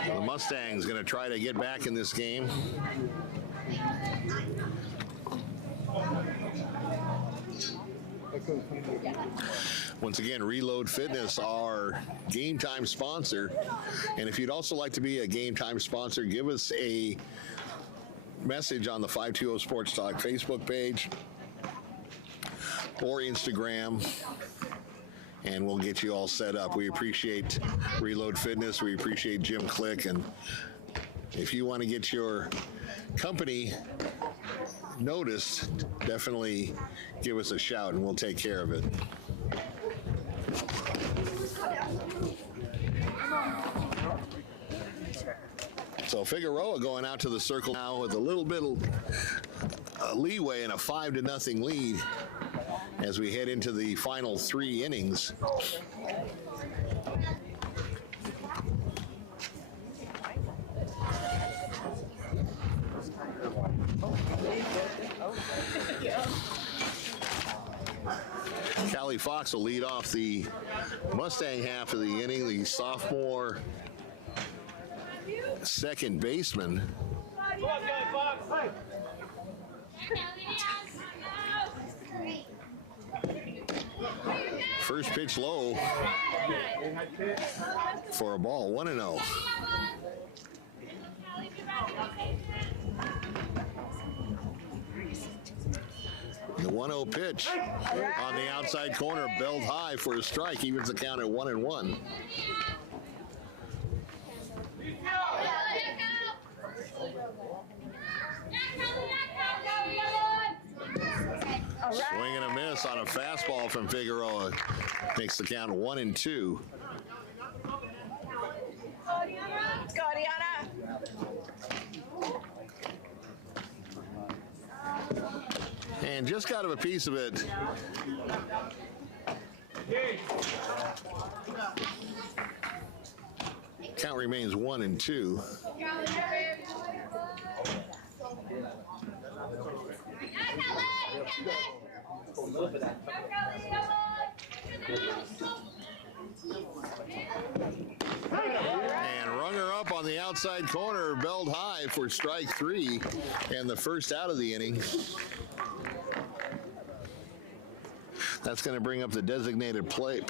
The Mustangs going to try to get back in this game. Once again, Reload Fitness, our Game Time sponsor. And if you'd also like to be a Game Time sponsor, give us a message on the 520 Sports Talk Facebook page or Instagram, and we'll get you all set up. We appreciate Reload Fitness. We appreciate Jim Click. And if you want to get your company noticed, definitely give us a shout and we'll take care of it. So Figueroa going out to the circle now with a little bit of leeway and a 5-0 lead as we head into the final 3 innings. Callie Fox will lead off the Mustang half of the inning, the sophomore second baseman. First pitch low for a ball, 1-0. The 1-0 pitch on the outside corner, belled high for a strike, evens the count at 1-1. Swing and a miss on a fastball from Figueroa. Makes the count 1-2. Let's go, Diana. And just got a piece of it. Count remains 1-2. And rung her up on the outside corner, belled high for strike 3 and the first out of the inning. That's going to bring up the designated player,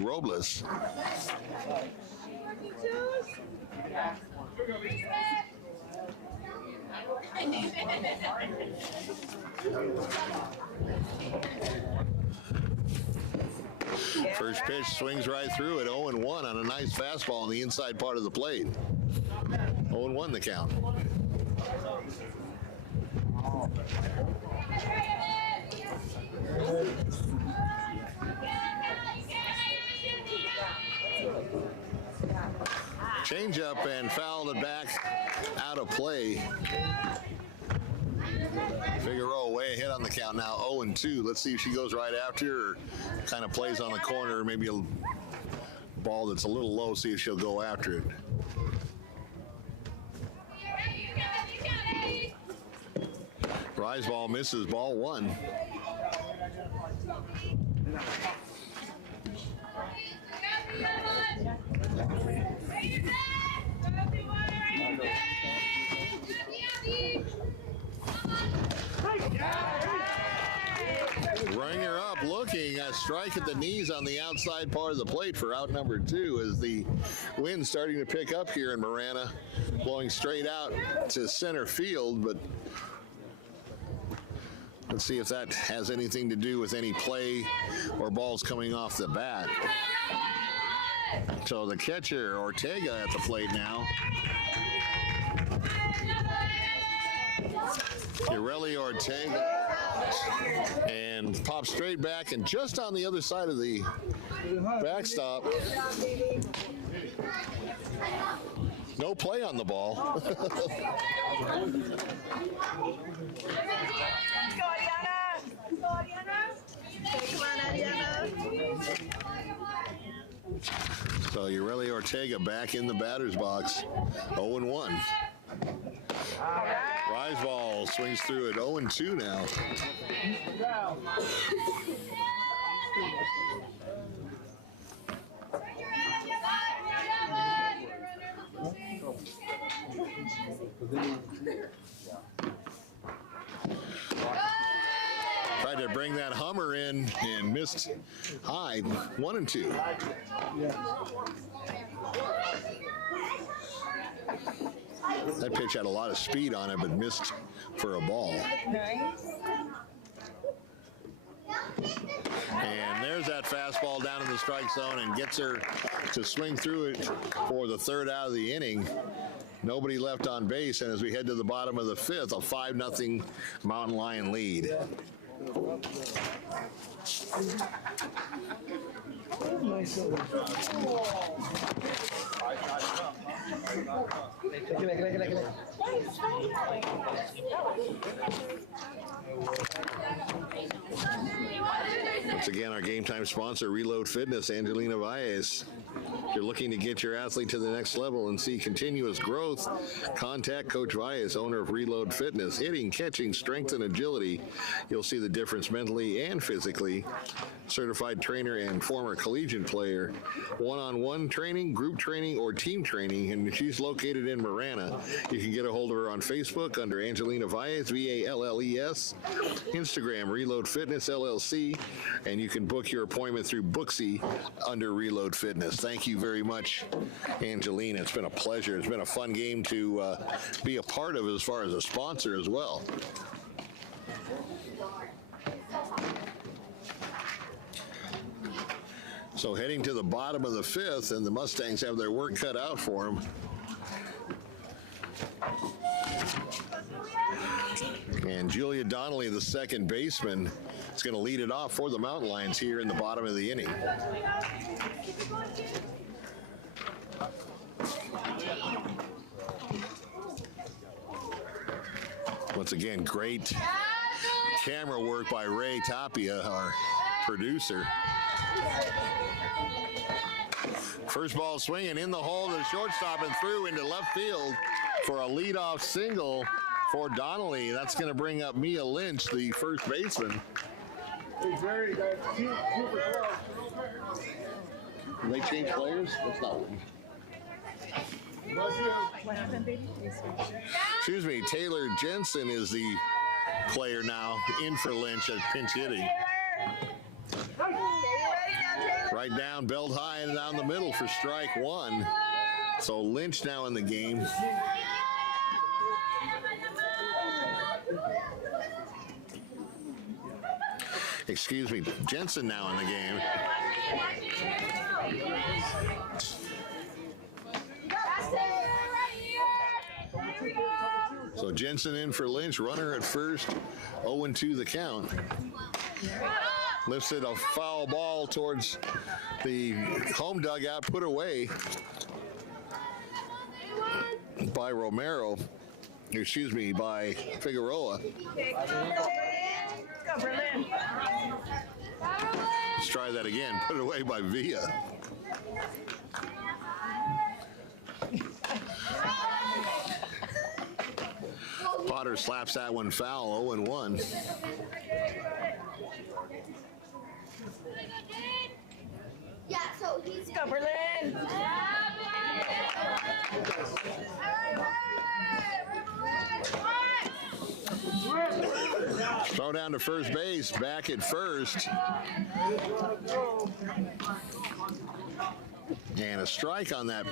Robles. First pitch swings right through it, 0-1 on a nice fastball on the inside part of the plate. 0-1 the count. Change up and fouled it back out of play. Figueroa way ahead on the count now, 0-2. Let's see if she goes right after or kind of plays on the corner, maybe a ball that's a little low, see if she'll go after it. Rise ball misses, ball 1. Ringer up, looking, a strike at the knees on the outside part of the plate for out number 2 as the wind's starting to pick up here in Marana, blowing straight out to center field, but let's see if that has anything to do with any play or balls coming off the bat. So the catcher, Ortega, at the plate now. Ureli Ortega, and pops straight back and just on the other side of the backstop. No play on the ball. So Ureli Ortega back in the batter's box, 0-1. Rise ball swings through it, 0-2 now. Tried to bring that Hummer in and missed high, 1-2. That pitch had a lot of speed on it, but missed for a ball. And there's that fastball down in the strike zone and gets her to swing through it for the third out of the inning. Nobody left on base, and as we head to the bottom of the 5th, a 5-0 Mountain Lion lead. Once again, our game time sponsor, Reload Fitness, Angelina Valles. If you're looking to get your athlete to the next level and see continuous growth, contact Coach Valles, owner of Reload Fitness. Hitting, catching, strength, and agility. You'll see the difference mentally and physically. Certified trainer and former collegiate player. One-on-one training, group training, or team training, and she's located in Marana. You can get a hold of her on Facebook under Angelina Valles, V-A-L-L-E-S, Instagram, Reload Fitness, LLC, and you can book your appointment through Booksy under Reload Fitness. Thank you very much, Angelina. It's been a pleasure. It's been a fun game to be a part of as far as a sponsor as well. So heading to the bottom of the fifth, and the Mustangs have their work cut out for them. And Julia Donnelly, the second baseman, is going to lead it off for the Mountain Lions here in the bottom of the inning. Once again, great camera work by Ray Tapia, our producer. First ball swinging in the hole to the shortstop and through into left field for a leadoff single for Donnelly. That's going to bring up Mia Lynch, the first baseman. Can they change players? That's not one. Excuse me, Taylor Jensen is the player now in for Lynch at pinch hitting. Right down, belt high and down the middle for strike one. So Lynch now in the game. Excuse me, Jensen now in the game. So Jensen in for Lynch, runner at first, 0-2 the count. Lifts it a foul ball towards the home dugout, put away by Romero. Excuse me, by Figueroa. Go, Berlin. Let's try that again. Put it away by Villa. Potter slaps that one foul, 0-1. Yeah, so he's Go, Berlin. Throw down to first base, back at first. And a strike on that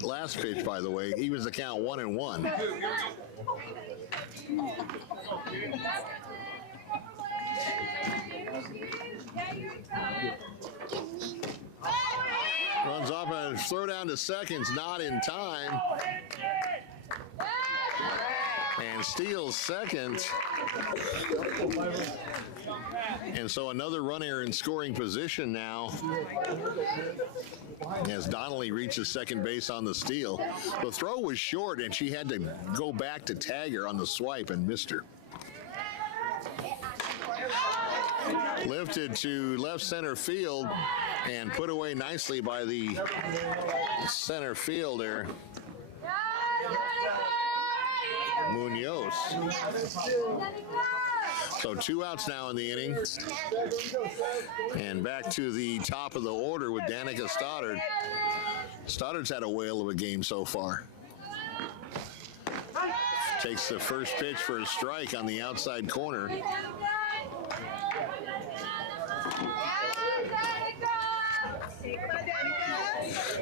last pitch, by the way. He was the count 1-1. Runs off and throw down to seconds, not in time. And steals second. And so another runner in scoring position now as Donnelly reaches second base on the steal. The throw was short and she had to go back to tag her on the swipe and missed her. Lifted to left center field and put away nicely by the center fielder, Munoz. So 2 outs now in the inning. And back to the top of the order with Danica Stoddard. Stoddard's had a whale of a game so far. Takes the first pitch for a strike on the outside corner.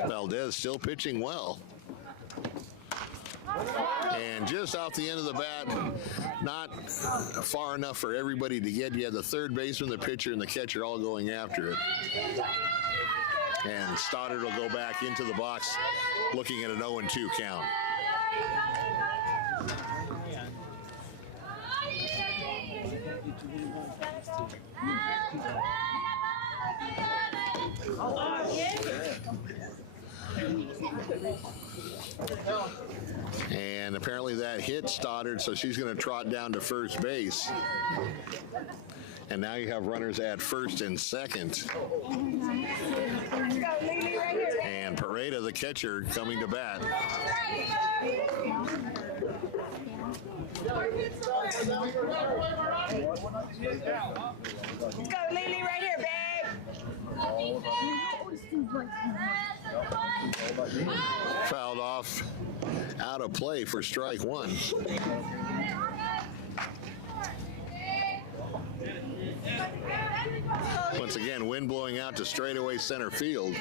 Valdez still pitching well. And just off the end of the bat, not far enough for everybody to get. You had the third baseman, the pitcher, and the catcher all going after it. And Stoddard will go back into the box looking at an 0-2 count. And apparently that hit Stoddard, so she's going to trot down to first base. And now you have runners at first and second. And Pareda, the catcher, coming to bat. Let's go, Lily, right here, babe. Fouled off, out of play for strike one. Once again, wind blowing out to straightaway center field.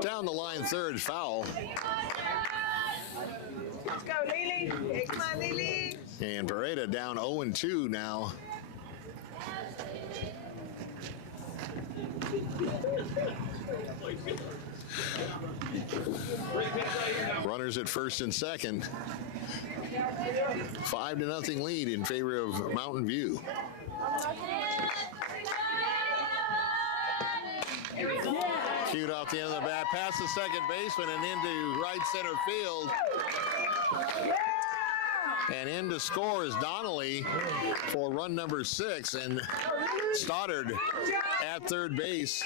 Down the line, third, foul. Let's go, Lily. Come on, Lily. And Pareda down 0-2 now Runners at first and second. 5-0 lead in favor of Mountain View. Cued off the end of the bat, past the second baseman and into right center field. And in to score is Donnelly for run number 6, and Stoddard at third base.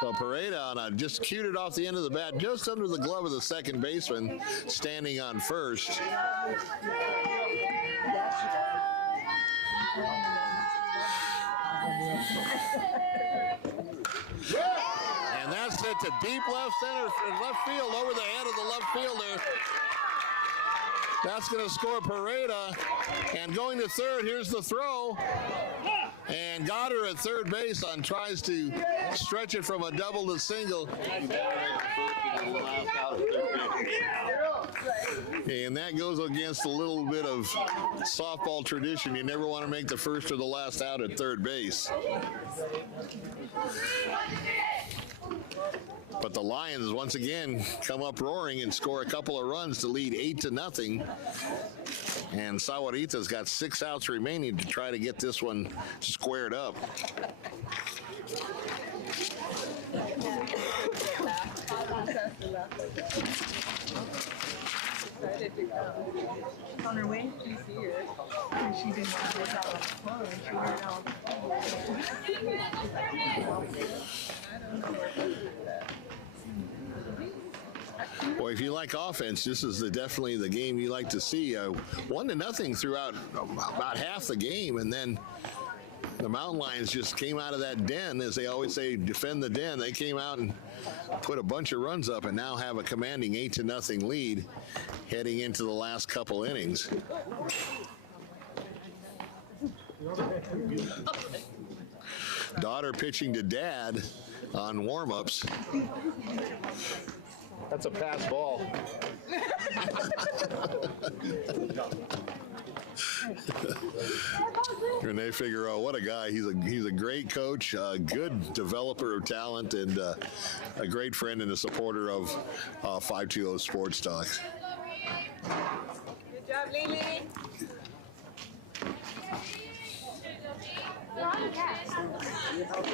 So Pareda on a, just cued it off the end of the bat, just under the glove of the second baseman, standing on first. And that's it to deep left center, left field, over the head of the left fielder. That's going to score Pareda. And going to third, here's the throw. And Goddard at third base on tries to stretch it from a double to single. And that goes against a little bit of softball tradition. You never want to make the first or the last out at third base. But the Lions once again come up roaring and score a couple of runs to lead 8-0. And Sahuarita's got 6 outs remaining to try to get this one squared up. On her way, she see her. And she didn't want to get out on the phone. She heard all the Well, if you like offense, this is definitely the game you like to see. 1-0 throughout about half the game, and then the Mountain Lions just came out of that den, as they always say, defend the den. They came out and put a bunch of runs up and now have a commanding 8-0 lead heading into the last couple innings. Daughter pitching to dad on warm-ups. That's a pass ball. Rene Figueroa, what a guy. He's a great coach, a good developer of talent, and a great friend and a supporter of 520 Sports Talk. Good job, Lily.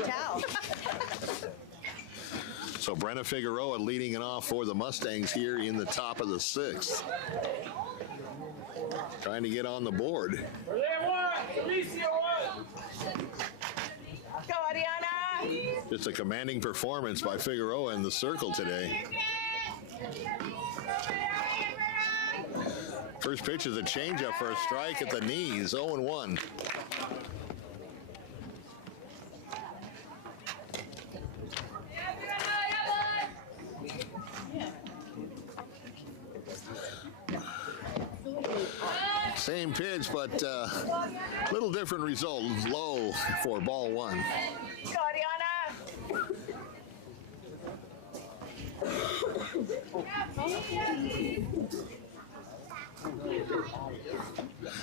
cow. So Brenna Figueroa leading it off for the Mustangs here in the top of the 6th. Trying to get on the board. Go, Ariana. Just a commanding performance by Figueroa in the circle today. First pitch is a changeup for a strike at the knees, 0-1. Same pitch, but little different result. Low for ball 1. Go, Ariana.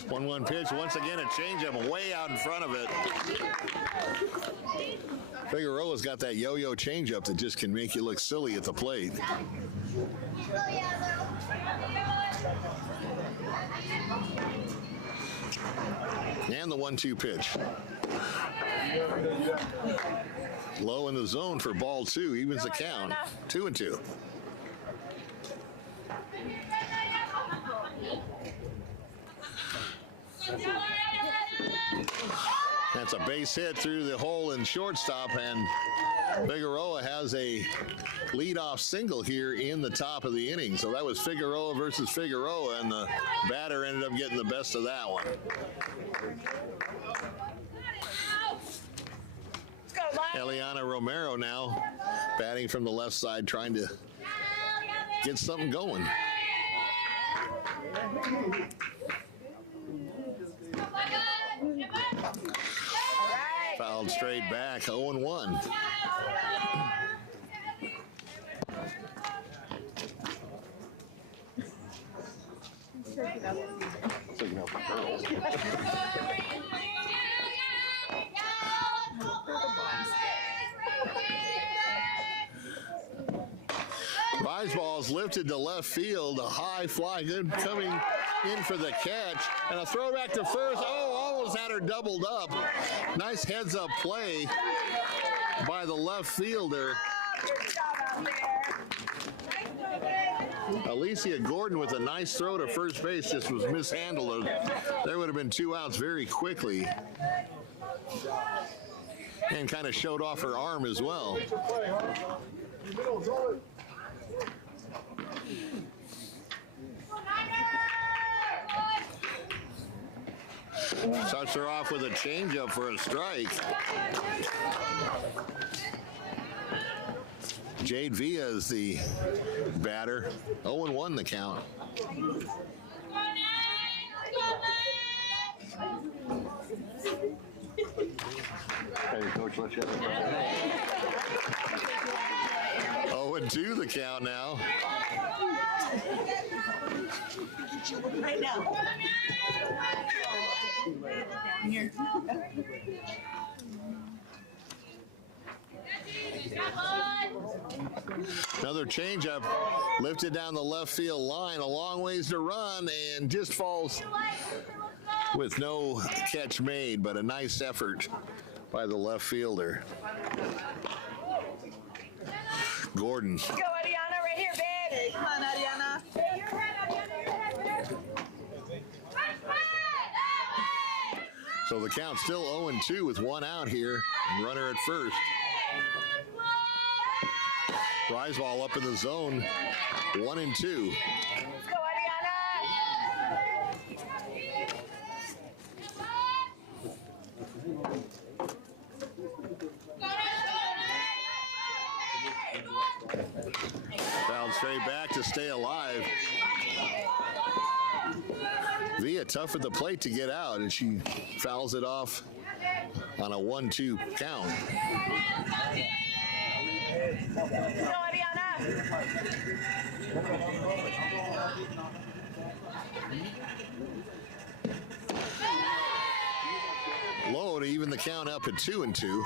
1-1 pitch. Once again, a changeup way out in front of it. Figueroa's got that yo-yo changeup that just can make you look silly at the plate. And the 1-2 pitch. Low in the zone for ball 2. Evens the count. 2-2. That's a base hit through the hole in shortstop, and Figueroa has a leadoff single here in the top of the inning. So that was Figueroa versus Figueroa, and the batter ended up getting the best of that one. Eliana Romero now batting from the left side, trying to get something going. Fouled straight back, 0-1. Rise ball is lifted to left field. A high fly, good coming in for the catch. And a throw back to first. Oh, almost had her doubled up. Nice heads-up play by the left fielder. Alicia Gordon with a nice throw to first base, just was mishandled. There would have been 2 outs very quickly. And kind of showed off her arm as well. Starts her off with a changeup for a strike. Jade Villa is the batter. 0-1 the count. Hey, Coach, let's get it. 0-2 the count now. I know. Another changeup lifted down the left field line. A long ways to run and just falls with no catch made, but a nice effort by the left fielder. Gordon. Go, Ariana, right here, babe. Come on, Ariana. So the count's still 0-2 with 1 out here. Runner at first. Rise ball up in the zone. 1-2. Go, Ariana. Fouled straight back to stay alive. Villa tough at the plate to get out, and she fouls it off on a 1-2 count. Go, Ariana. Low to even the count up at 2-2.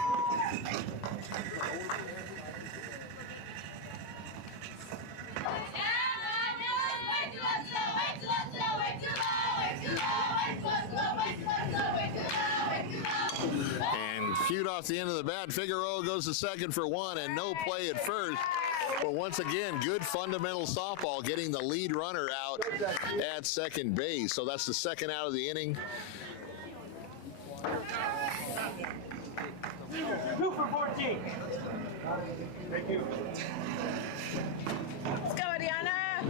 And cued off the end of the bat. Figueroa goes to second for 1 and no play at first. But once again, good fundamental softball, getting the lead runner out at second base. So that's the second out of the inning. 2 for 14. Thank you. Let's go, Ariana.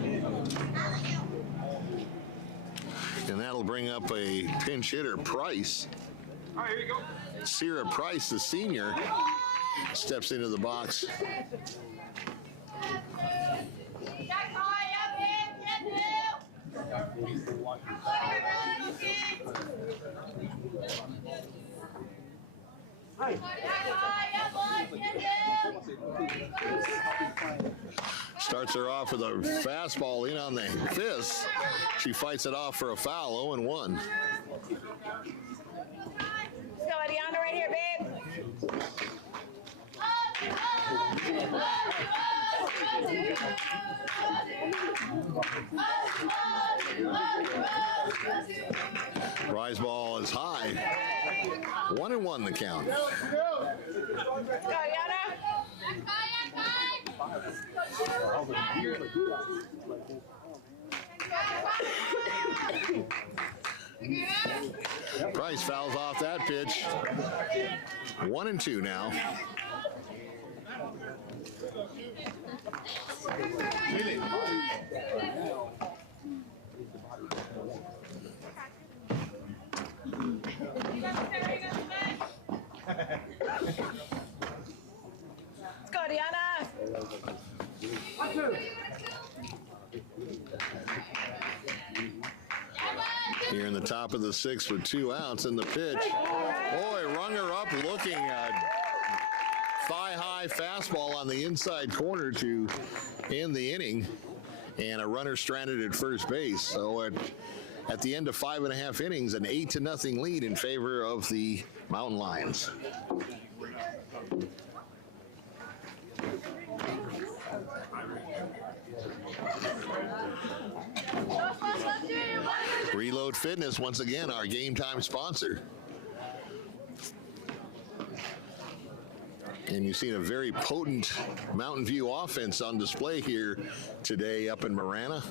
And that'll bring up a pinch hitter, Price. All right, here you go. Sierra Price, the senior, steps into the box. Starts her off with a fastball in on the fist. She fights it off for a foul, 0-1. Let's go, Ariana, right here, babe. Rise ball is high. 1-1 the count. Go, Ariana. Price fouls off that pitch. 1-2 now. Let's go, Ariana. Here in the top of the 6th with 2 outs in the pitch. Boy, rung her up looking at thigh-high fastball on the inside corner to end the inning. And a runner stranded at first base. So at the end of 5.5 innings, an 8-0 lead in favor of the Mountain Lions. Reload Fitness, once again, our game time sponsor. And you've seen a very potent Mountain View offense on display here today up in Marana.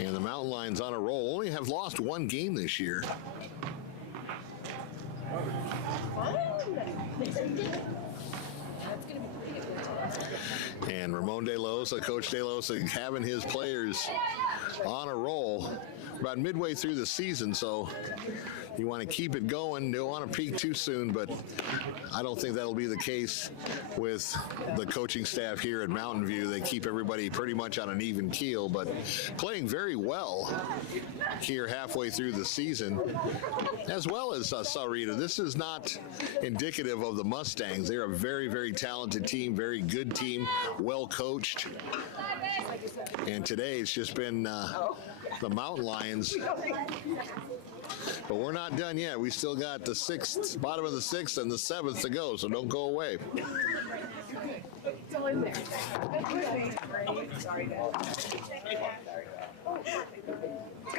And the Mountain Lions on a roll. Only have lost one game this year. And Ramon De Losa, Coach De Losa, having his players on a roll about midway through the season. So you want to keep it going. Don't want to peak too soon, but I don't think that'll be the case with the coaching staff here at Mountain View. They keep everybody pretty much on an even keel, but playing very well here halfway through the season, as well as Sahuarita. This is not indicative of the Mustangs. They're a very, very talented team, very good team, well coached. And today it's just been the Mountain Lions. But we're not done yet. We still got the bottom of the sixth and the seventh to go, so don't go away. Still in there. Let's go,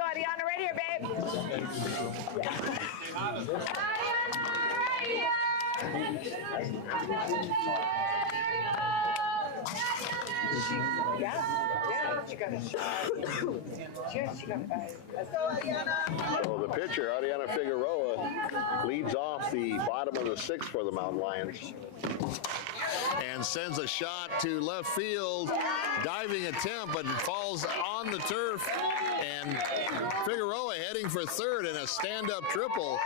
Adiana, right here, babe. Adiana, right here. Yeah, she got a shot. She got five. Let's go, Adiana. So the pitcher, Adiana Figueroa, leads off the bottom of the sixth for the Mountain Lions. And sends a shot to left field. Diving attempt, but it falls on the turf. And Figueroa heading for third in a stand-up triple.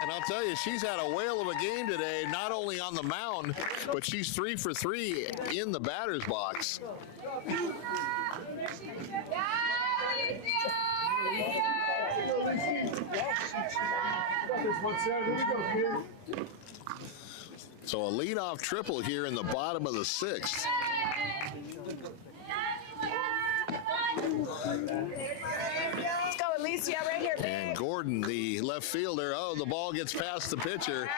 And I'll tell you, she's had a whale of a game today, not only on the mound, but she's 3 for 3 in the batter's box. So a leadoff triple here in the bottom of the sixth. Let's go, Alicia, right here, babe. And Gordon, the left fielder, the ball gets past the pitcher,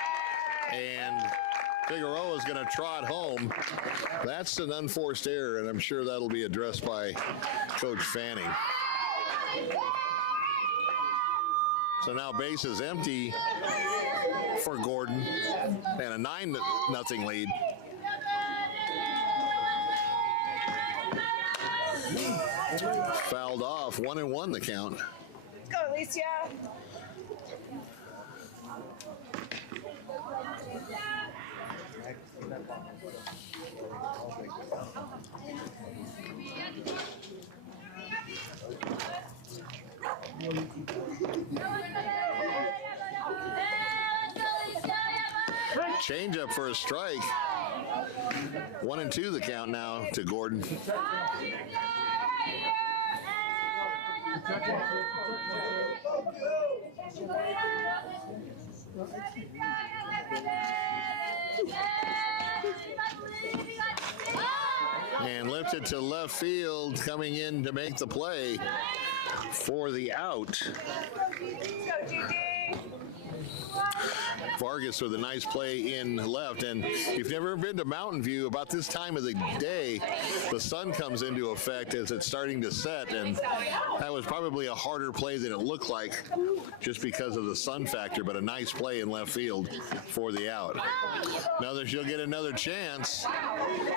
and Figueroa is going to trot home. That's an unforced error, and I'm sure that'll be addressed by Coach Fanning. So now base is empty for Gordon, and a 9-0 lead. Fouled off, 1-1 the count. Let's go, Alicia. Change up for a strike. 1-2 the count now to Gordon. And lifted to left field, coming in to make the play for the out. Vargas with a nice play in left. And if you've never been to Mountain View, about this time of the day, the sun comes into effect as it's starting to set. And that was probably a harder play than it looked like just because of the sun factor, but a nice play in left field for the out. She'll get another chance,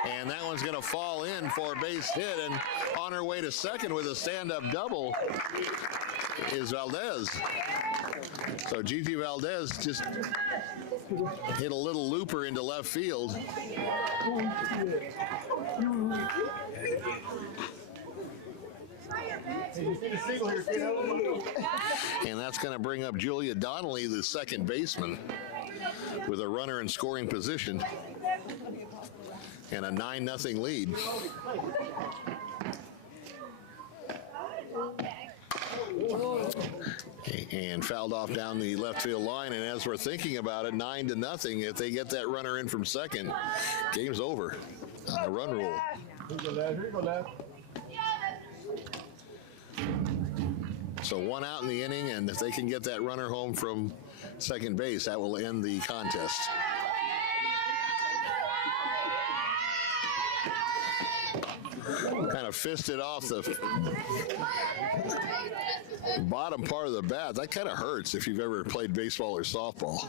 and that one's going to fall in for a base hit. And on her way to second with a stand-up double is Valdez. So Gigi Valdez just hit a little looper into left field. And that's going to bring up Julia Donnelly, the second baseman, with a runner in scoring position and a 9-0 lead. And fouled off down the left field line. And as we're thinking about it, 9-0. If they get that runner in from second, game's over on a run rule. So 1 out in the inning, and if they can get that runner home from second base, that will end the contest. kind of fisted off the bottom part of the bat. That kind of hurts if you've ever played baseball or softball.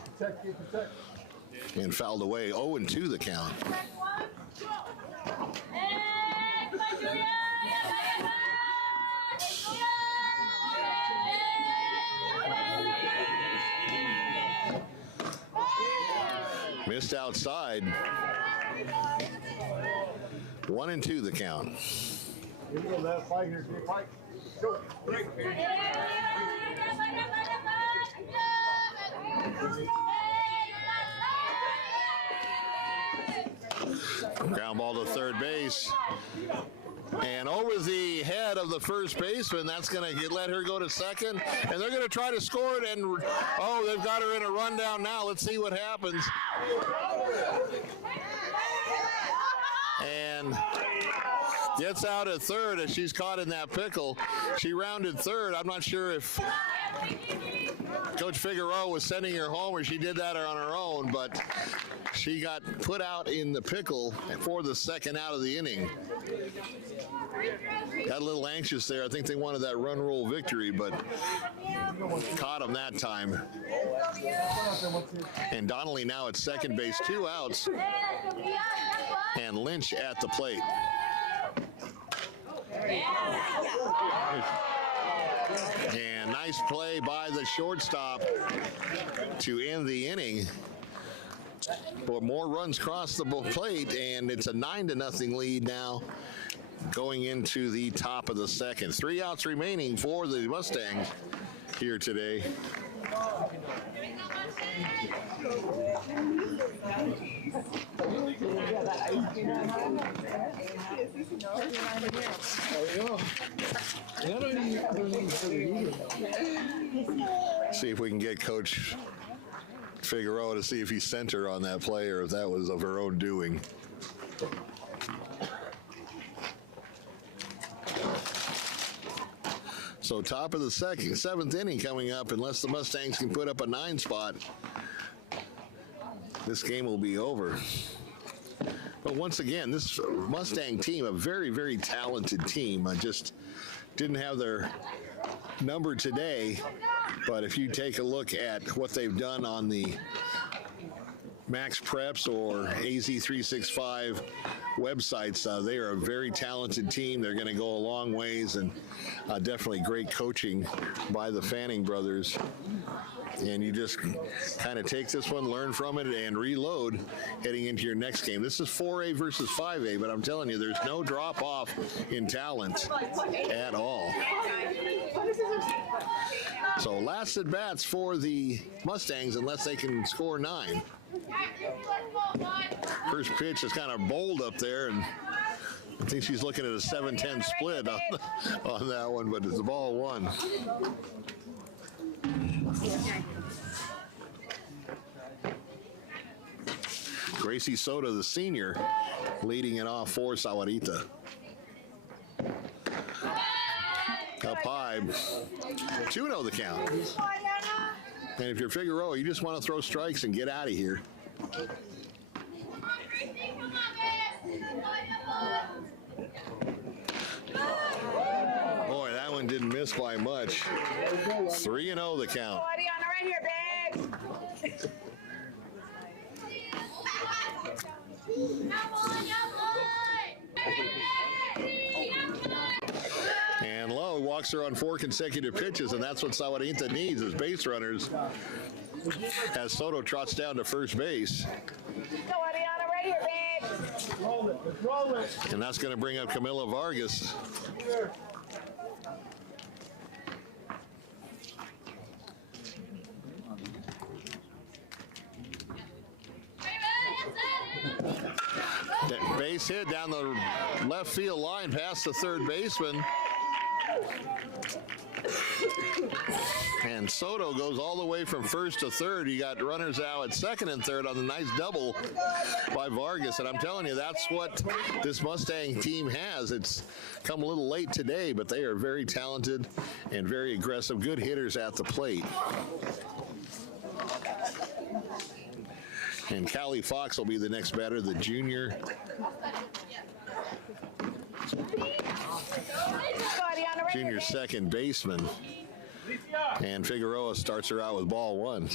And fouled away. 0-2 the count. Missed outside. 1-2 the count. Here we go, left fight here. Fight. Go. Ground ball to third base. And over the head of the first baseman, that's going to let her go to second. And they're going to try to score it. And, oh, they've got her in a rundown now. Let's see what happens. And gets out at third as she's caught in that pickle. She rounded third. I'm not sure if Coach Figueroa was sending her home or she did that on her own, but she got put out in the pickle for the second out of the inning. Got a little anxious there. I think they wanted that run rule victory, but caught them that time. And Donnelly now at second base, 2 outs. And Lynch at the plate. And nice play by the shortstop to end the inning. But more runs cross the plate, and it's a 9-0 lead now going into the top of the second. 3 outs remaining for the Mustangs here today. See if we can get Coach Figueroa to see if he sent her on that play or if that was of her own doing. So top of the seventh inning coming up. Unless the Mustangs can put up a 9 spot, this game will be over. But once again, this Mustang team, a very, very talented team. I just didn't have their number today. But if you take a look at what they've done on the Max Preps or AZ365 websites, they are a very talented team. They're going to go a long ways, and definitely great coaching by the Fanning brothers. And you just kind of take this one, learn from it, and reload heading into your next game. This is 4A versus 5A, but I'm telling you, there's no drop off in talent at all. So last at bats for the Mustangs, unless they can score 9. First pitch is kind of bold up there, and I think she's looking at a 7-10 split on that one, but it's the ball 1. Gracie Soto, the senior, leading it off for Sahuarita. Up high, 2-0 the count. And if you're Figueroa, you just want to throw strikes and get out of here. Boy, that one didn't miss by much. 3-0 the count. Right here, babe. And Lowe walks her on 4 consecutive pitches, and that's what Sahuarita needs is base runners as Soto trots down to first base. Go, Ariana, right here, babe. Roll it. Let's roll it. And that's going to bring up Camila Vargas. Base hit down the left field line past the third baseman. And Soto goes all the way from first to third. You got runners out at second and third on the nice double by Vargas. And I'm telling you, that's what this Mustang team has. It's come a little late today, but they are very talented and very aggressive. Good hitters at the plate. And Callie Fox will be the next batter, the junior. junior second baseman. And Figueroa starts her out with ball one.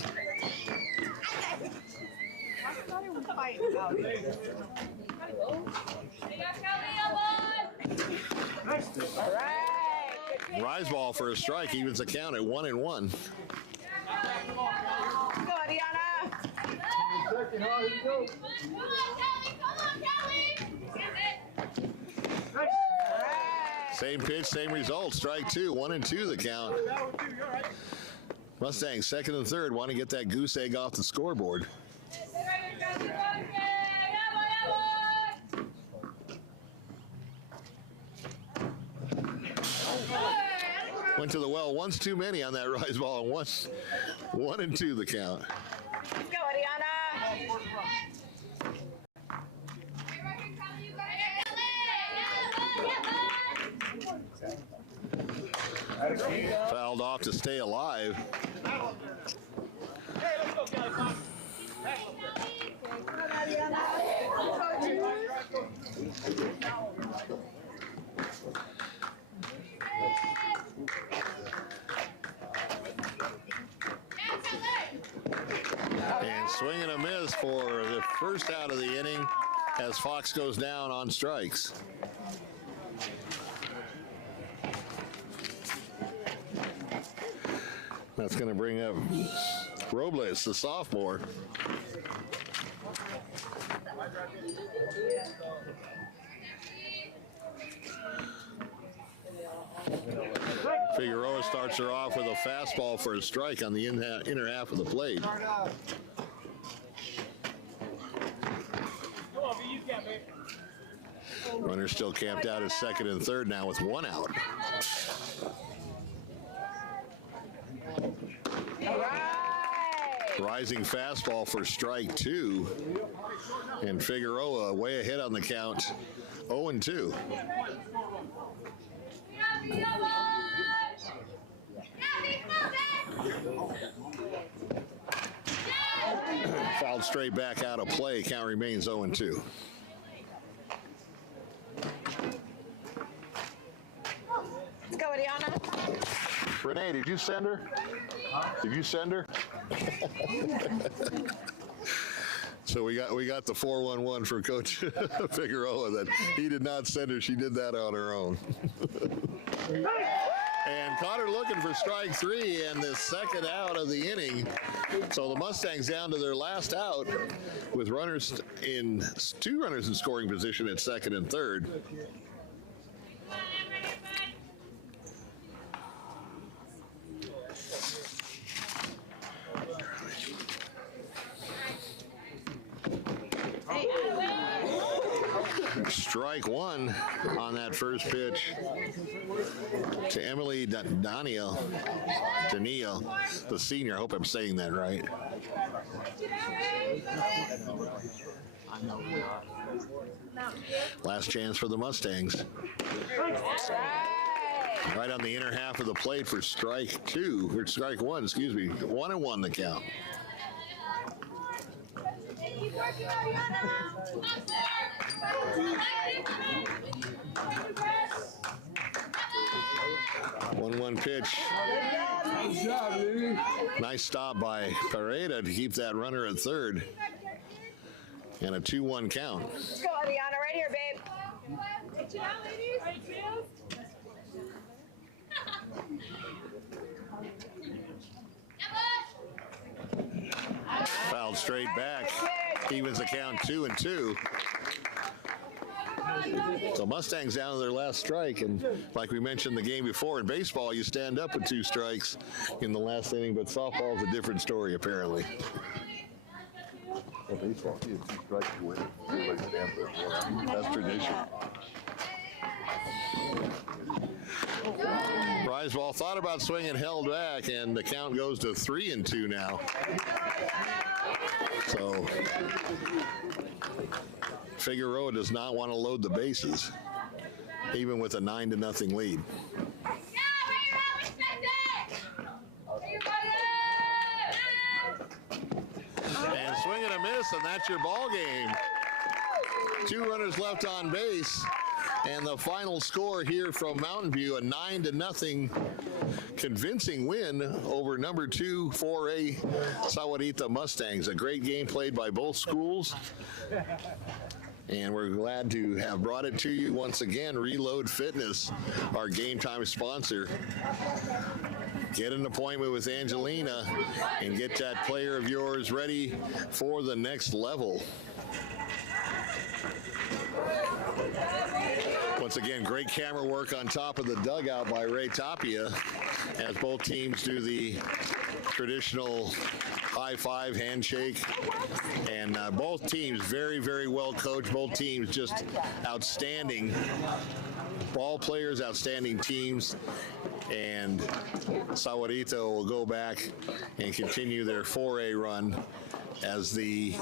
Rise ball for a strike, evens the count at 1-1. Go, Ariana. Same pitch, same result. Strike two, 1-2 the count. Mustangs second and third want to get that goose egg off the scoreboard. Went to the well once too many on that rise ball, and 1-2 the count. Go, Ariana. Fouled off to stay alive. And swing and a miss for the first out of the inning as Fox goes down on strikes. That's going to bring up Robles, the sophomore. Figueroa starts her off with a fastball for a strike on the inner half of the plate. Runner still camped out at second and third now with one out. Rising fastball for strike two. And Figueroa way ahead on the count, 0-2. Fouled straight back out of play. Count remains 0-2. Let's go, Ariana. Renee, did you send her? Did you send her? So we got the 4-1-1 for Coach Figueroa that he did not send her. She did that on her own. And caught her looking for strike three and the second out of the inning. So the Mustangs down to their last out with two runners in scoring position at second and third. Strike one on that first pitch to Emily Daniel, the senior. I hope I'm saying that right. Last chance for the Mustangs. Right on the inner half of the plate for strike one, excuse me. 1-1 the count. 1-1 pitch. Nice stop by Pareda to keep that runner at third. And a 2-1 count. Let's go, Ariana. Right here, babe. Fouled straight back. Evens the count 2-2. So Mustangs down to their last strike, and like we mentioned the game before, in baseball you stand up with two strikes in the last inning, but softball is a different story apparently. Well, baseball, you have 2 strikes to win. Everybody stands there for it. That's tradition. Rise ball thought about swinging, held back, and the count goes to 3-2 now. So Figueroa does not want to load the bases, even with a 9-0 lead. And swing and a miss, and that's your ball game. 2 runners left on base. And the final score here from Mountain View, a 9-0 convincing win over number 2 4A Sahuarita Mustangs. A great game played by both schools. And we're glad to have brought it to you once again. Reload Fitness, our game time sponsor. Get an appointment with Angelina and get that player of yours ready for the next level. Once again, great camera work on top of the dugout by Ray Tapia as both teams do the traditional high five, handshake, and both teams very, very well coached. Both teams just outstanding ball players, outstanding teams, and Sahuarita will go back and continue their 4A run as the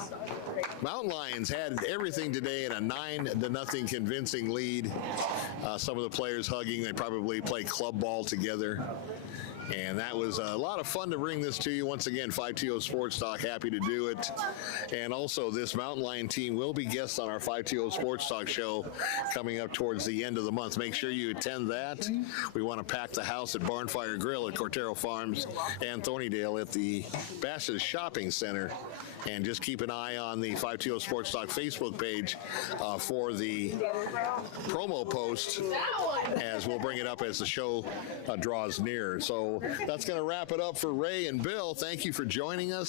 Mountain Lions had everything today in a 9-0 convincing lead. Some of the players hugging. They probably play club ball together. And that was a lot of fun to bring this to you. Once again, 520 Sports Talk, happy to do it. And also, this Mountain Lion team will be guests on our 520 Sports Talk show coming up towards the end of the month. Make sure you attend that. We want to pack the house at Barnfire Grill at Cortero Farms and Thornydale at the Bass's Shopping Center. And just keep an eye on the 520 Sports Talk Facebook page for the promo post, as we'll bring it up as the show draws near. So that's going to wrap it up for Ray and Bill. Thank you for joining us.